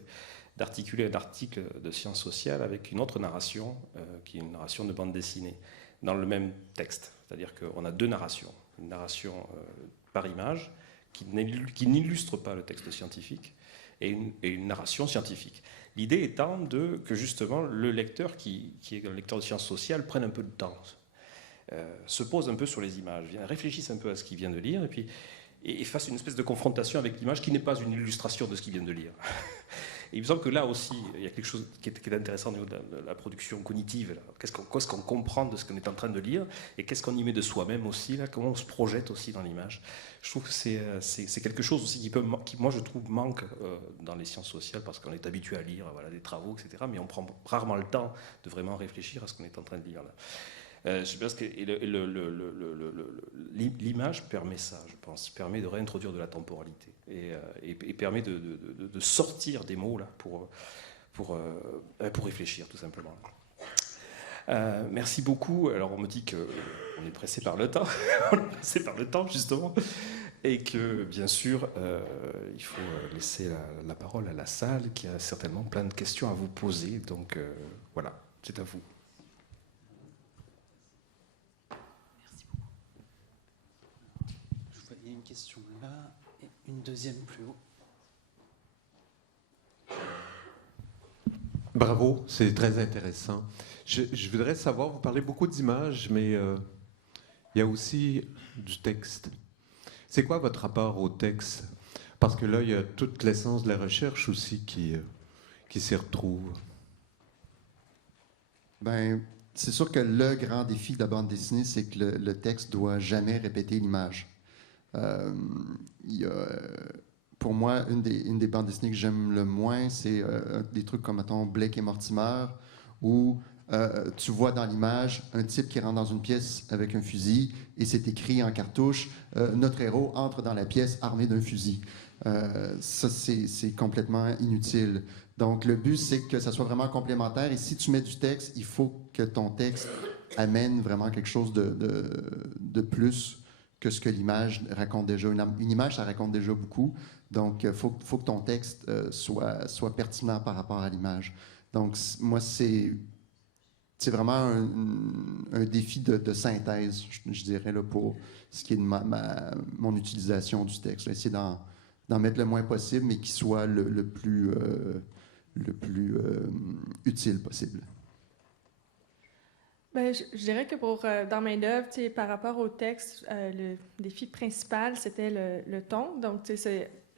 d'articuler un article de sciences sociales avec une autre narration, qui est une narration de bande dessinée, dans le même texte. C'est-à-dire qu'on a deux narrations. Une narration par image, qui n'illustre pas le texte scientifique, et une narration scientifique. L'idée étant que justement le lecteur, qui est un lecteur de sciences sociales, prenne un peu de temps, se pose un peu sur les images, réfléchisse un peu à ce qu'il vient de lire, et fasse une espèce de confrontation avec l'image qui n'est pas une illustration de ce qu'il vient de lire. Et il me semble que là aussi, il y a quelque chose qui est intéressant au niveau de la production cognitive. Qu'est-ce qu'on comprend de ce qu'on est en train de lire et qu'est-ce qu'on y met de soi-même aussi, là, comment on se projette aussi dans l'image. Je trouve que c'est quelque chose aussi qui, moi, je trouve, manque dans les sciences sociales parce qu'on est habitué à lire des travaux, etc. Mais on prend rarement le temps de vraiment réfléchir à ce qu'on est en train de lire là. Je pense que l'image permet ça, je pense, permet de réintroduire de la temporalité et permet de sortir des mots là pour réfléchir tout simplement. Merci beaucoup. Alors on me dit qu'on est pressé par le temps, on est pressé par le temps justement, et que bien sûr il faut laisser la parole à la salle qui a certainement plein de questions à vous poser. Donc voilà, c'est à vous. Il y a une question là et une deuxième plus haut. Bravo, c'est très intéressant. Je voudrais savoir, vous parlez beaucoup d'images, mais il y a aussi du texte. C'est quoi votre rapport au texte? Parce que là, il y a toute l'essence de la recherche aussi qui s'y retrouve. Ben, c'est sûr que le grand défi de la bande dessinée, c'est que le texte doit jamais répéter l'image. Pour moi, une des bandes dessinées que j'aime le moins, c'est des trucs comme, mettons, Blake et Mortimer, où tu vois dans l'image un type qui rentre dans une pièce avec un fusil et c'est écrit en cartouche « Notre héros entre dans la pièce armé d'un fusil ». Ça, c'est complètement inutile. Donc, le but, c'est que ça soit vraiment complémentaire. Et si tu mets du texte, il faut que ton texte amène vraiment quelque chose de plus que ce que l'image raconte déjà. Une image, ça raconte déjà beaucoup. Donc, il faut que ton texte soit pertinent par rapport à l'image. Donc, moi, c'est vraiment un défi de synthèse, je dirais, là, pour ce qui est de mon utilisation du texte. Essayer d'en mettre le moins possible, mais qu'il soit le plus utile possible. Ben, je dirais que dans Main d'œuvre, par rapport au texte, le défi principal, c'était le ton. Donc,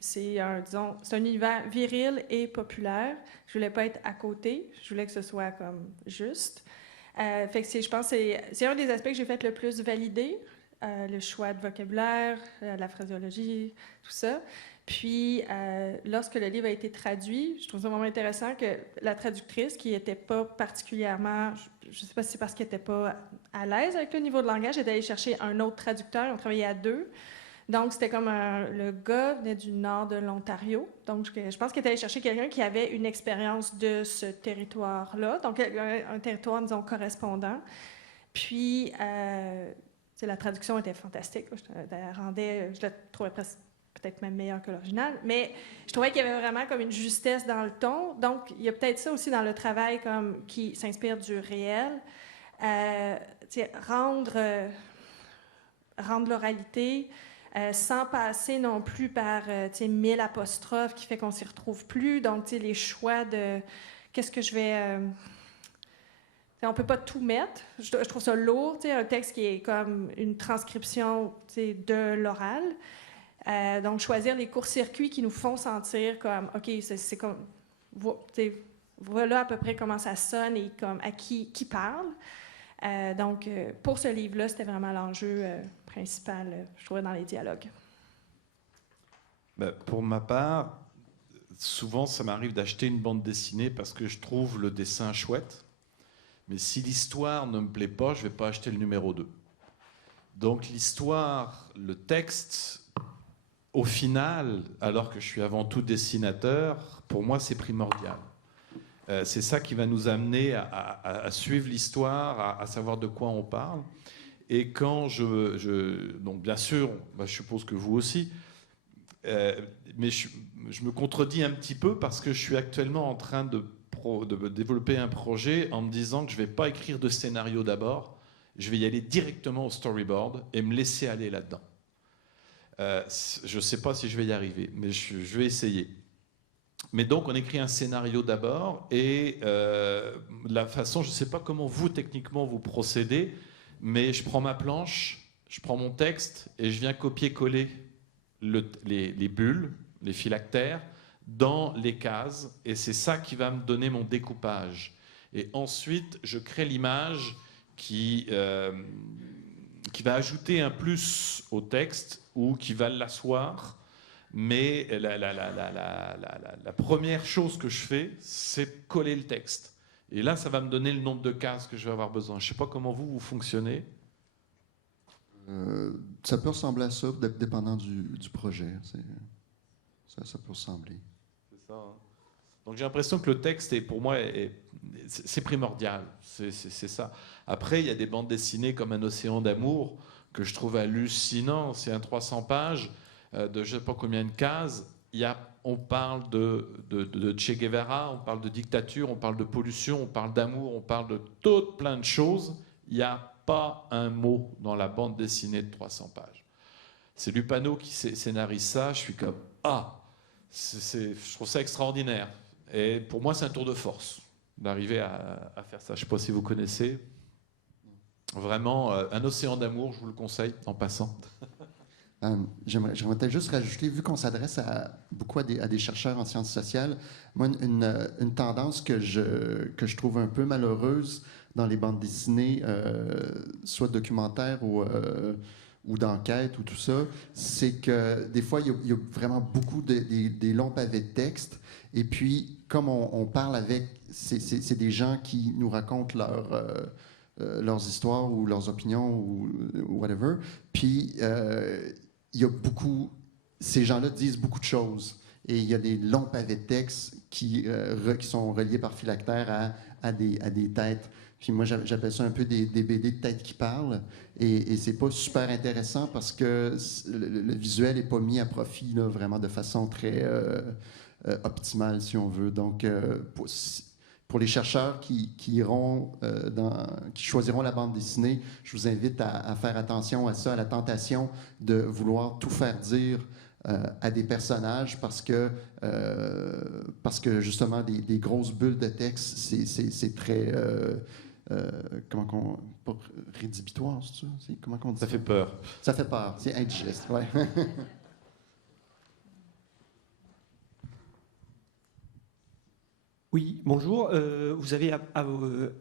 c'est un univers viril et populaire. Je voulais pas être à côté. Je voulais que ce soit comme juste. Fait que je pense que c'est un des aspects que j'ai fait le plus valider. Le choix de vocabulaire, la phraséologie, tout ça. Puis, lorsque le livre a été traduit, je trouve ça vraiment intéressant que la traductrice, qui n'était pas particulièrement, je ne sais pas si c'est parce qu'elle n'était pas à l'aise avec le niveau de langage, est allée chercher un autre traducteur. On travaillait à deux. Donc, c'était comme le gars venait du nord de l'Ontario. Donc, je pense qu'elle est allée chercher quelqu'un qui avait une expérience de ce territoire-là. Donc, un territoire, disons, correspondant. Puis, la traduction était fantastique. Je la trouvais presque peut-être même meilleur que l'original, mais je trouvais qu'il y avait vraiment comme une justesse dans le ton. Donc, il y a peut-être ça aussi dans le travail qui s'inspire du réel. Rendre l'oralité sans passer non plus par 1000 apostrophes qui fait qu'on s'y retrouve plus. Donc, les choix de qu'est-ce que je vais... on ne peut pas tout mettre. Je trouve ça lourd, un texte qui est comme une transcription de l'oral. Donc, choisir les courts-circuits qui nous font sentir comme, OK, c'est comme, voilà à peu près comment ça sonne et comme à qui parle. Donc, pour ce livre-là, c'était vraiment l'enjeu principal, je trouvais, dans les dialogues. Pour ma part, souvent, ça m'arrive d'acheter une bande dessinée parce que je trouve le dessin chouette. Mais si l'histoire ne me plaît pas, je ne vais pas acheter le numéro 2. Donc, l'histoire, le texte... Au final, alors que je suis avant tout dessinateur, pour moi, c'est primordial. C'est ça qui va nous amener à suivre l'histoire, à savoir de quoi on parle. Et quand donc bien sûr, je suppose que vous aussi, mais je me contredis un petit peu parce que je suis actuellement en train de développer un projet en me disant que je ne vais pas écrire de scénario d'abord, je vais y aller directement au storyboard et me laisser aller là-dedans. Je ne sais pas si je vais y arriver, mais je vais essayer. Mais donc, on écrit un scénario d'abord, et la façon, je ne sais pas comment vous, techniquement, vous procédez, mais je prends ma planche, je prends mon texte, et je viens copier-coller les bulles, les phylactères, dans les cases, et c'est ça qui va me donner mon découpage. Et ensuite, je crée l'image qui va ajouter un plus au texte ou qui va l'asseoir. Mais la première chose que je fais, c'est coller le texte. Et là, ça va me donner le nombre de cases que je vais avoir besoin. Je ne sais pas comment vous fonctionnez. Ça peut ressembler à ça, dépendant du projet. Ça peut ressembler. C'est ça. Hein. Donc j'ai l'impression que le texte, pour moi, c'est primordial. C'est ça. Après, il y a des bandes dessinées comme Un océan d'amour que je trouve hallucinant. C'est un 300 pages de je ne sais pas combien de cases. On parle de Che Guevara, on parle de dictature, on parle de pollution, on parle d'amour, on parle de toutes plein de choses. Il n'y a pas un mot dans la bande dessinée de 300 pages. C'est Lupano qui scénarise ça. Je suis comme je trouve ça extraordinaire. Et pour moi, c'est un tour de force d'arriver à faire ça. Je ne sais pas si vous connaissez. Vraiment, Un océan d'amour, je vous le conseille en passant. J'aimerais peut-être juste rajouter, vu qu'on s'adresse beaucoup à des chercheurs en sciences sociales, moi, une tendance que je trouve un peu malheureuse dans les bandes dessinées, soit documentaires ou d'enquête ou tout ça, c'est que des fois, il y a vraiment beaucoup des longs pavés de texte. Et puis, comme on parle avec, c'est des gens qui nous racontent leurs histoires ou leurs opinions ou whatever. Puis, il y a ces gens-là disent beaucoup de choses. Et il y a des longs pavés de texte qui sont reliés par phylactère à des têtes. Puis moi, j'appelle ça un peu des BD de têtes qui parlent. Et c'est pas super intéressant parce que le visuel n'est pas mis à profit là, vraiment de façon très optimale, si on veut. Donc, pour les chercheurs qui choisiront la bande dessinée, je vous invite à faire attention à ça, à la tentation de vouloir tout faire dire à des personnages parce que justement, des grosses bulles de texte, c'est très... pas rédhibitoire, c'est ça? Comment on dit ça? Ça fait peur. Ça fait peur, c'est indigeste, ouais. Oui, bonjour. Vous avez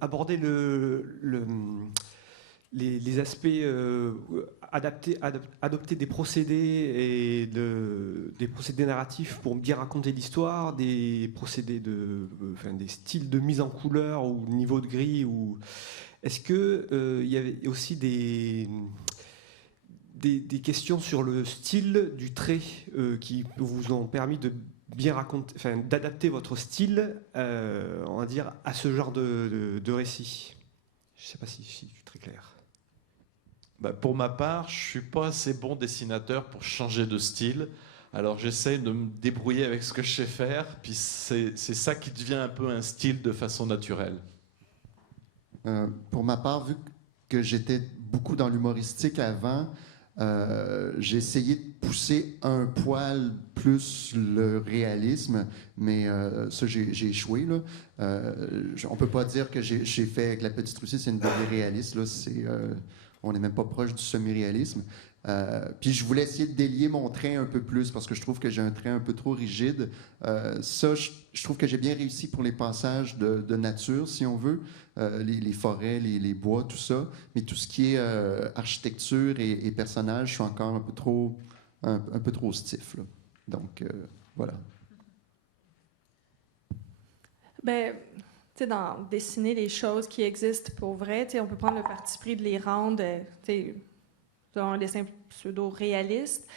abordé les aspects adopter des procédés des procédés narratifs pour bien raconter l'histoire, des procédés des styles de mise en couleur ou niveau de gris. Est-ce que il y avait aussi des questions sur le style du trait qui vous ont permis de bien raconter, d'adapter votre style, on va dire, à ce genre de récit? Je ne sais pas si je suis très clair. Pour ma part, je ne suis pas assez bon dessinateur pour changer de style. Alors j'essaie de me débrouiller avec ce que je sais faire, puis c'est ça qui devient un peu un style de façon naturelle. Pour ma part, vu que j'étais beaucoup dans l'humoristique avant, j'ai essayé de pousser un poil plus le réalisme, mais ça, j'ai échoué. Là. On ne peut pas dire que j'ai fait avec La Petite Russie, c'est une BD réaliste. Là, on n'est même pas proche du semi-réalisme. Puis je voulais essayer de délier mon trait un peu plus parce que je trouve que j'ai un trait un peu trop rigide. Ça, je trouve que j'ai bien réussi pour les passages de nature, si on veut, les forêts, les bois, tout ça. Mais tout ce qui est architecture et personnages, je suis encore un peu trop stiff. Là. Donc, voilà. Dans dessiner les choses qui existent pour vrai, on peut prendre le parti pris de les rendre dans un dessin pseudo-réaliste.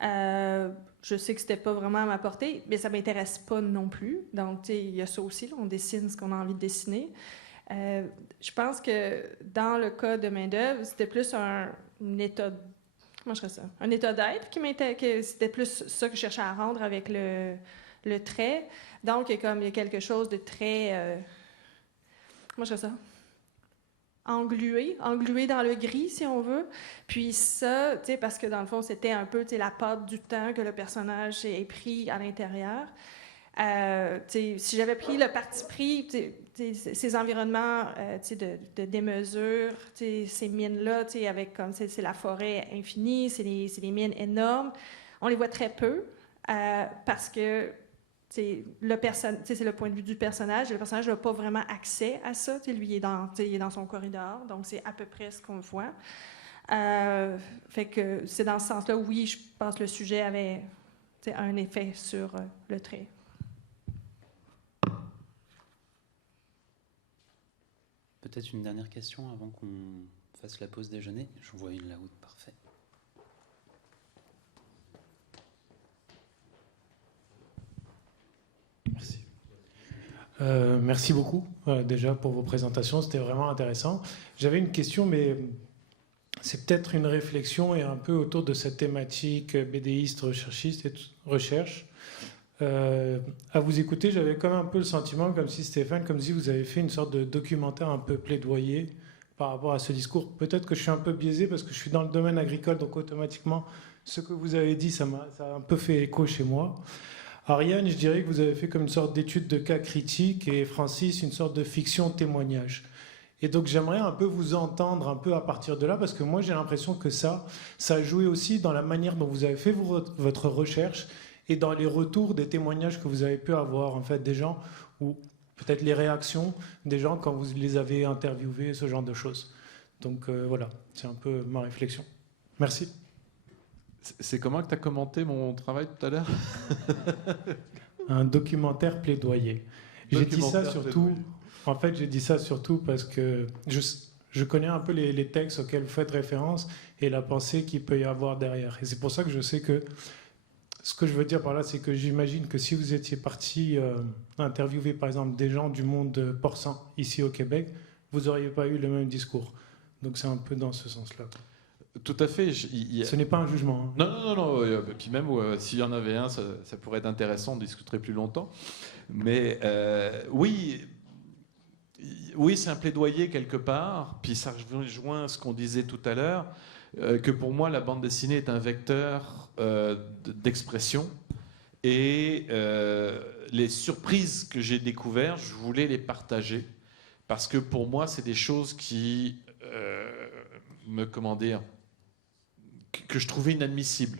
Je sais que c'était pas vraiment à ma portée, mais ça m'intéresse pas non plus. Donc, il y a ça aussi, là, on dessine ce qu'on a envie de dessiner. Je pense que dans le cas de Main-d'œuvre, c'était plus un état... Comment je dirais ça? Un état d'être que c'était plus ça que je cherchais à rendre avec le trait. Donc, il y a quelque chose de très... comment je dirais ça? Englué dans le gris, si on veut. Puis ça, parce que dans le fond, c'était un peu la patte du temps que le personnage ait pris à l'intérieur. Si j'avais pris le parti pris, ces environnements de démesure, ces mines-là, avec comme c'est la forêt infinie, c'est des mines énormes, on les voit très peu parce que c'est le point de vue du personnage. Le personnage n'a pas vraiment accès à ça. Lui, il est dans son corridor, donc c'est à peu près ce qu'on voit. Fait que c'est dans ce sens-là, oui, je pense que le sujet avait un effet sur le trait. Peut-être une dernière question avant qu'on fasse la pause déjeuner. Je vois une là-haut, parfait. Merci. Merci beaucoup déjà pour vos présentations, c'était vraiment intéressant. J'avais une question, mais c'est peut-être une réflexion et un peu autour de cette thématique BDiste, recherchiste et recherche. À vous écouter, j'avais comme un peu le sentiment, comme si Stéphane, comme si vous avez fait une sorte de documentaire un peu plaidoyer par rapport à ce discours. Peut-être que je suis un peu biaisé parce que je suis dans le domaine agricole, donc automatiquement, ce que vous avez dit, ça a un peu fait écho chez moi. Ariane, je dirais que vous avez fait comme une sorte d'étude de cas critique et Francis, une sorte de fiction témoignage. Et donc j'aimerais un peu vous entendre un peu à partir de là, parce que moi j'ai l'impression que ça a joué aussi dans la manière dont vous avez fait votre recherche et dans les retours des témoignages que vous avez pu avoir, en fait, des gens, ou peut-être les réactions des gens quand vous les avez interviewés, ce genre de choses. Donc voilà, c'est un peu ma réflexion. Merci. C'est comment que tu as commenté mon travail tout à l'heure? Un documentaire plaidoyer. J'ai dit ça surtout... En fait, j'ai dit ça surtout parce que je connais un peu les textes auxquels vous faites référence et la pensée qu'il peut y avoir derrière. Et c'est pour ça que je sais que ce que je veux dire par là, c'est que j'imagine que si vous étiez parti interviewer, par exemple, des gens du monde porcin ici au Québec, vous n'auriez pas eu le même discours. Donc c'est un peu dans ce sens-là. Tout à fait. Ce n'est pas un jugement. Hein. Non. Puis même, s'il y en avait un, ça pourrait être intéressant, on discuterait plus longtemps. Mais oui, c'est un plaidoyer quelque part. Puis ça rejoint ce qu'on disait tout à l'heure, que pour moi, la bande dessinée est un vecteur d'expression. Et les surprises que j'ai découvertes, je voulais les partager. Parce que pour moi, c'est des choses qui que je trouvais inadmissibles.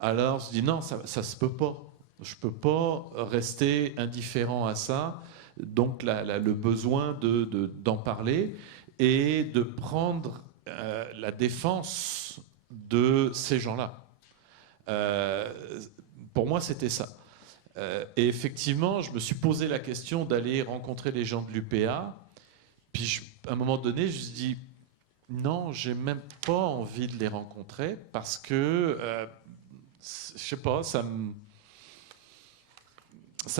Alors, je dis non, ça se peut pas. Je peux pas rester indifférent à ça. Donc, le besoin d'en parler et de prendre la défense de ces gens-là. Pour moi, c'était ça. Et effectivement, je me suis posé la question d'aller rencontrer les gens de l'UPA. Puis, à un moment donné, je me suis dit, non, j'ai même pas envie de les rencontrer parce que, je sais pas, ça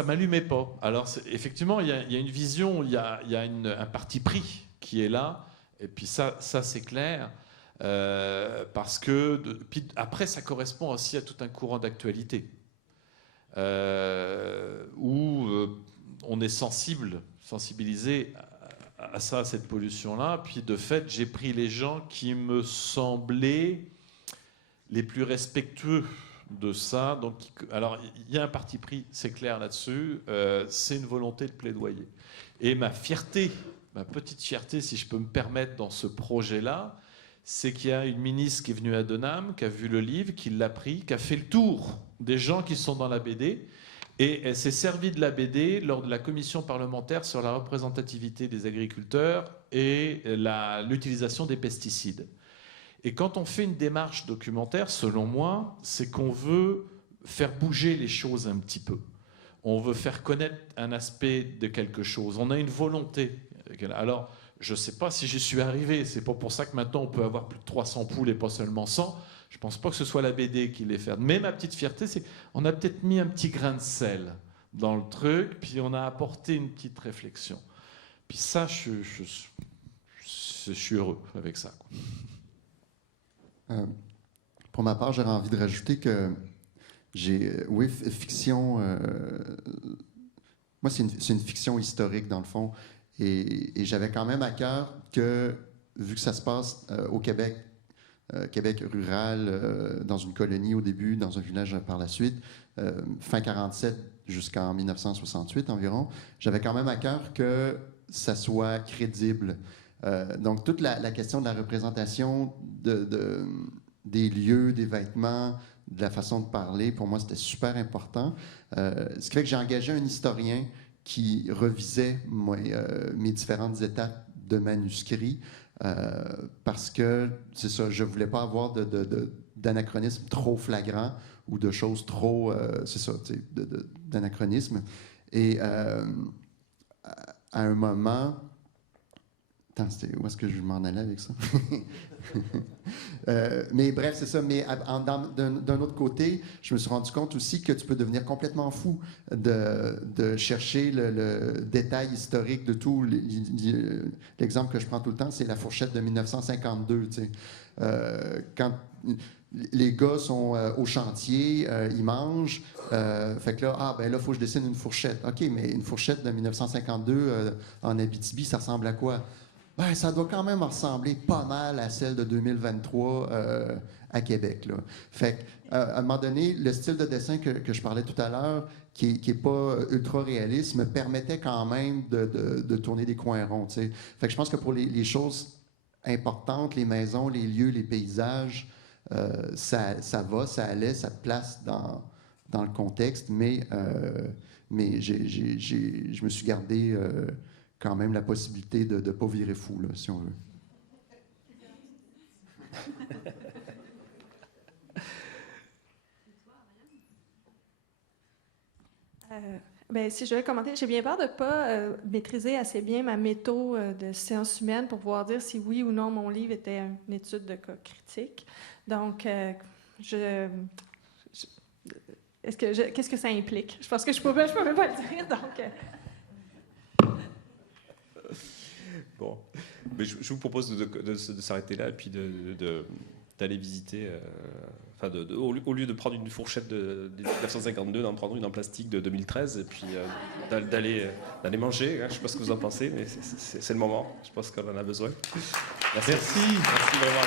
m'allumait pas. Alors, effectivement, il y a une vision, il y a un parti pris qui est là. Et puis ça c'est clair. Parce que, puis après, ça correspond aussi à tout un courant d'actualité. Où on est sensibilisé à ça, à cette pollution-là. Puis de fait, j'ai pris les gens qui me semblaient les plus respectueux de ça. Donc, alors, il y a un parti pris, c'est clair là-dessus. C'est une volonté de plaidoyer. Et ma petite fierté, si je peux me permettre, dans ce projet-là, c'est qu'il y a une ministre qui est venue à Denham, qui a vu le livre, qui l'a pris, qui a fait le tour des gens qui sont dans la BD. Et elle s'est servie de la BD lors de la commission parlementaire sur la représentativité des agriculteurs et l'utilisation des pesticides. Et quand on fait une démarche documentaire, selon moi, c'est qu'on veut faire bouger les choses un petit peu. On veut faire connaître un aspect de quelque chose. On a une volonté. Alors, je ne sais pas si j'y suis arrivé. C'est pas pour ça que maintenant on peut avoir plus de 300 poules et pas seulement 100. Je ne pense pas que ce soit la BD qui les fait. Mais ma petite fierté, c'est qu'on a peut-être mis un petit grain de sel dans le truc, puis on a apporté une petite réflexion. Puis ça, je suis heureux avec ça. Pour ma part, j'aurais envie de rajouter que fiction. Moi, c'est une fiction historique, dans le fond. Et j'avais quand même à cœur que, vu que ça se passe au Québec, Québec rural, dans une colonie au début, dans un village par la suite, fin 47 jusqu'en 1968 environ, j'avais quand même à cœur que ça soit crédible. Donc, toute la question de la représentation des lieux, des vêtements, de la façon de parler. Pour moi, c'était super important. Ce qui fait que j'ai engagé un historien qui revisait mes différentes étapes de manuscrit parce que, c'est ça, je ne voulais pas avoir d'anachronisme trop flagrant ou de choses trop, c'est ça, d'anachronisme. Et à un moment... Attends, où est-ce que je m'en allais avec ça? Mais bref, c'est ça. Mais d'un autre côté, je me suis rendu compte aussi que tu peux devenir complètement fou de chercher le détail historique de tout. L'exemple que je prends tout le temps, c'est la fourchette de 1952. Tu sais. Quand les gars sont au chantier, ils mangent. Fait que là, là, il faut que je dessine une fourchette. OK, mais une fourchette de 1952 en Abitibi, ça ressemble à quoi? Ben, ça doit quand même ressembler pas mal à celle de 2023 à Québec. Là. Fait à un moment donné, le style de dessin que je parlais tout à l'heure, qui est pas ultra réaliste, me permettait quand même de tourner des coins ronds. T'sais. Fait que je pense que pour les choses importantes, les maisons, les lieux, les paysages, ça allait, ça place dans le contexte, mais je me suis gardé quand même la possibilité de ne pas virer fou, là, si on veut. Si je vais commenter, j'ai bien peur de ne pas maîtriser assez bien ma méthode de sciences humaines pour pouvoir dire si oui ou non mon livre était une étude de cas critique. Donc, qu'est-ce que ça implique? Je pense que je peux même pas le dire, donc... Bon, mais je vous propose de s'arrêter là et puis d'aller visiter. Au lieu de prendre une fourchette de 1952, d'en prendre une en plastique de 2013 et puis d'aller manger. Hein, je ne sais pas ce que vous en pensez, mais c'est le moment. Je pense qu'on en a besoin. Merci. Merci. Merci vraiment.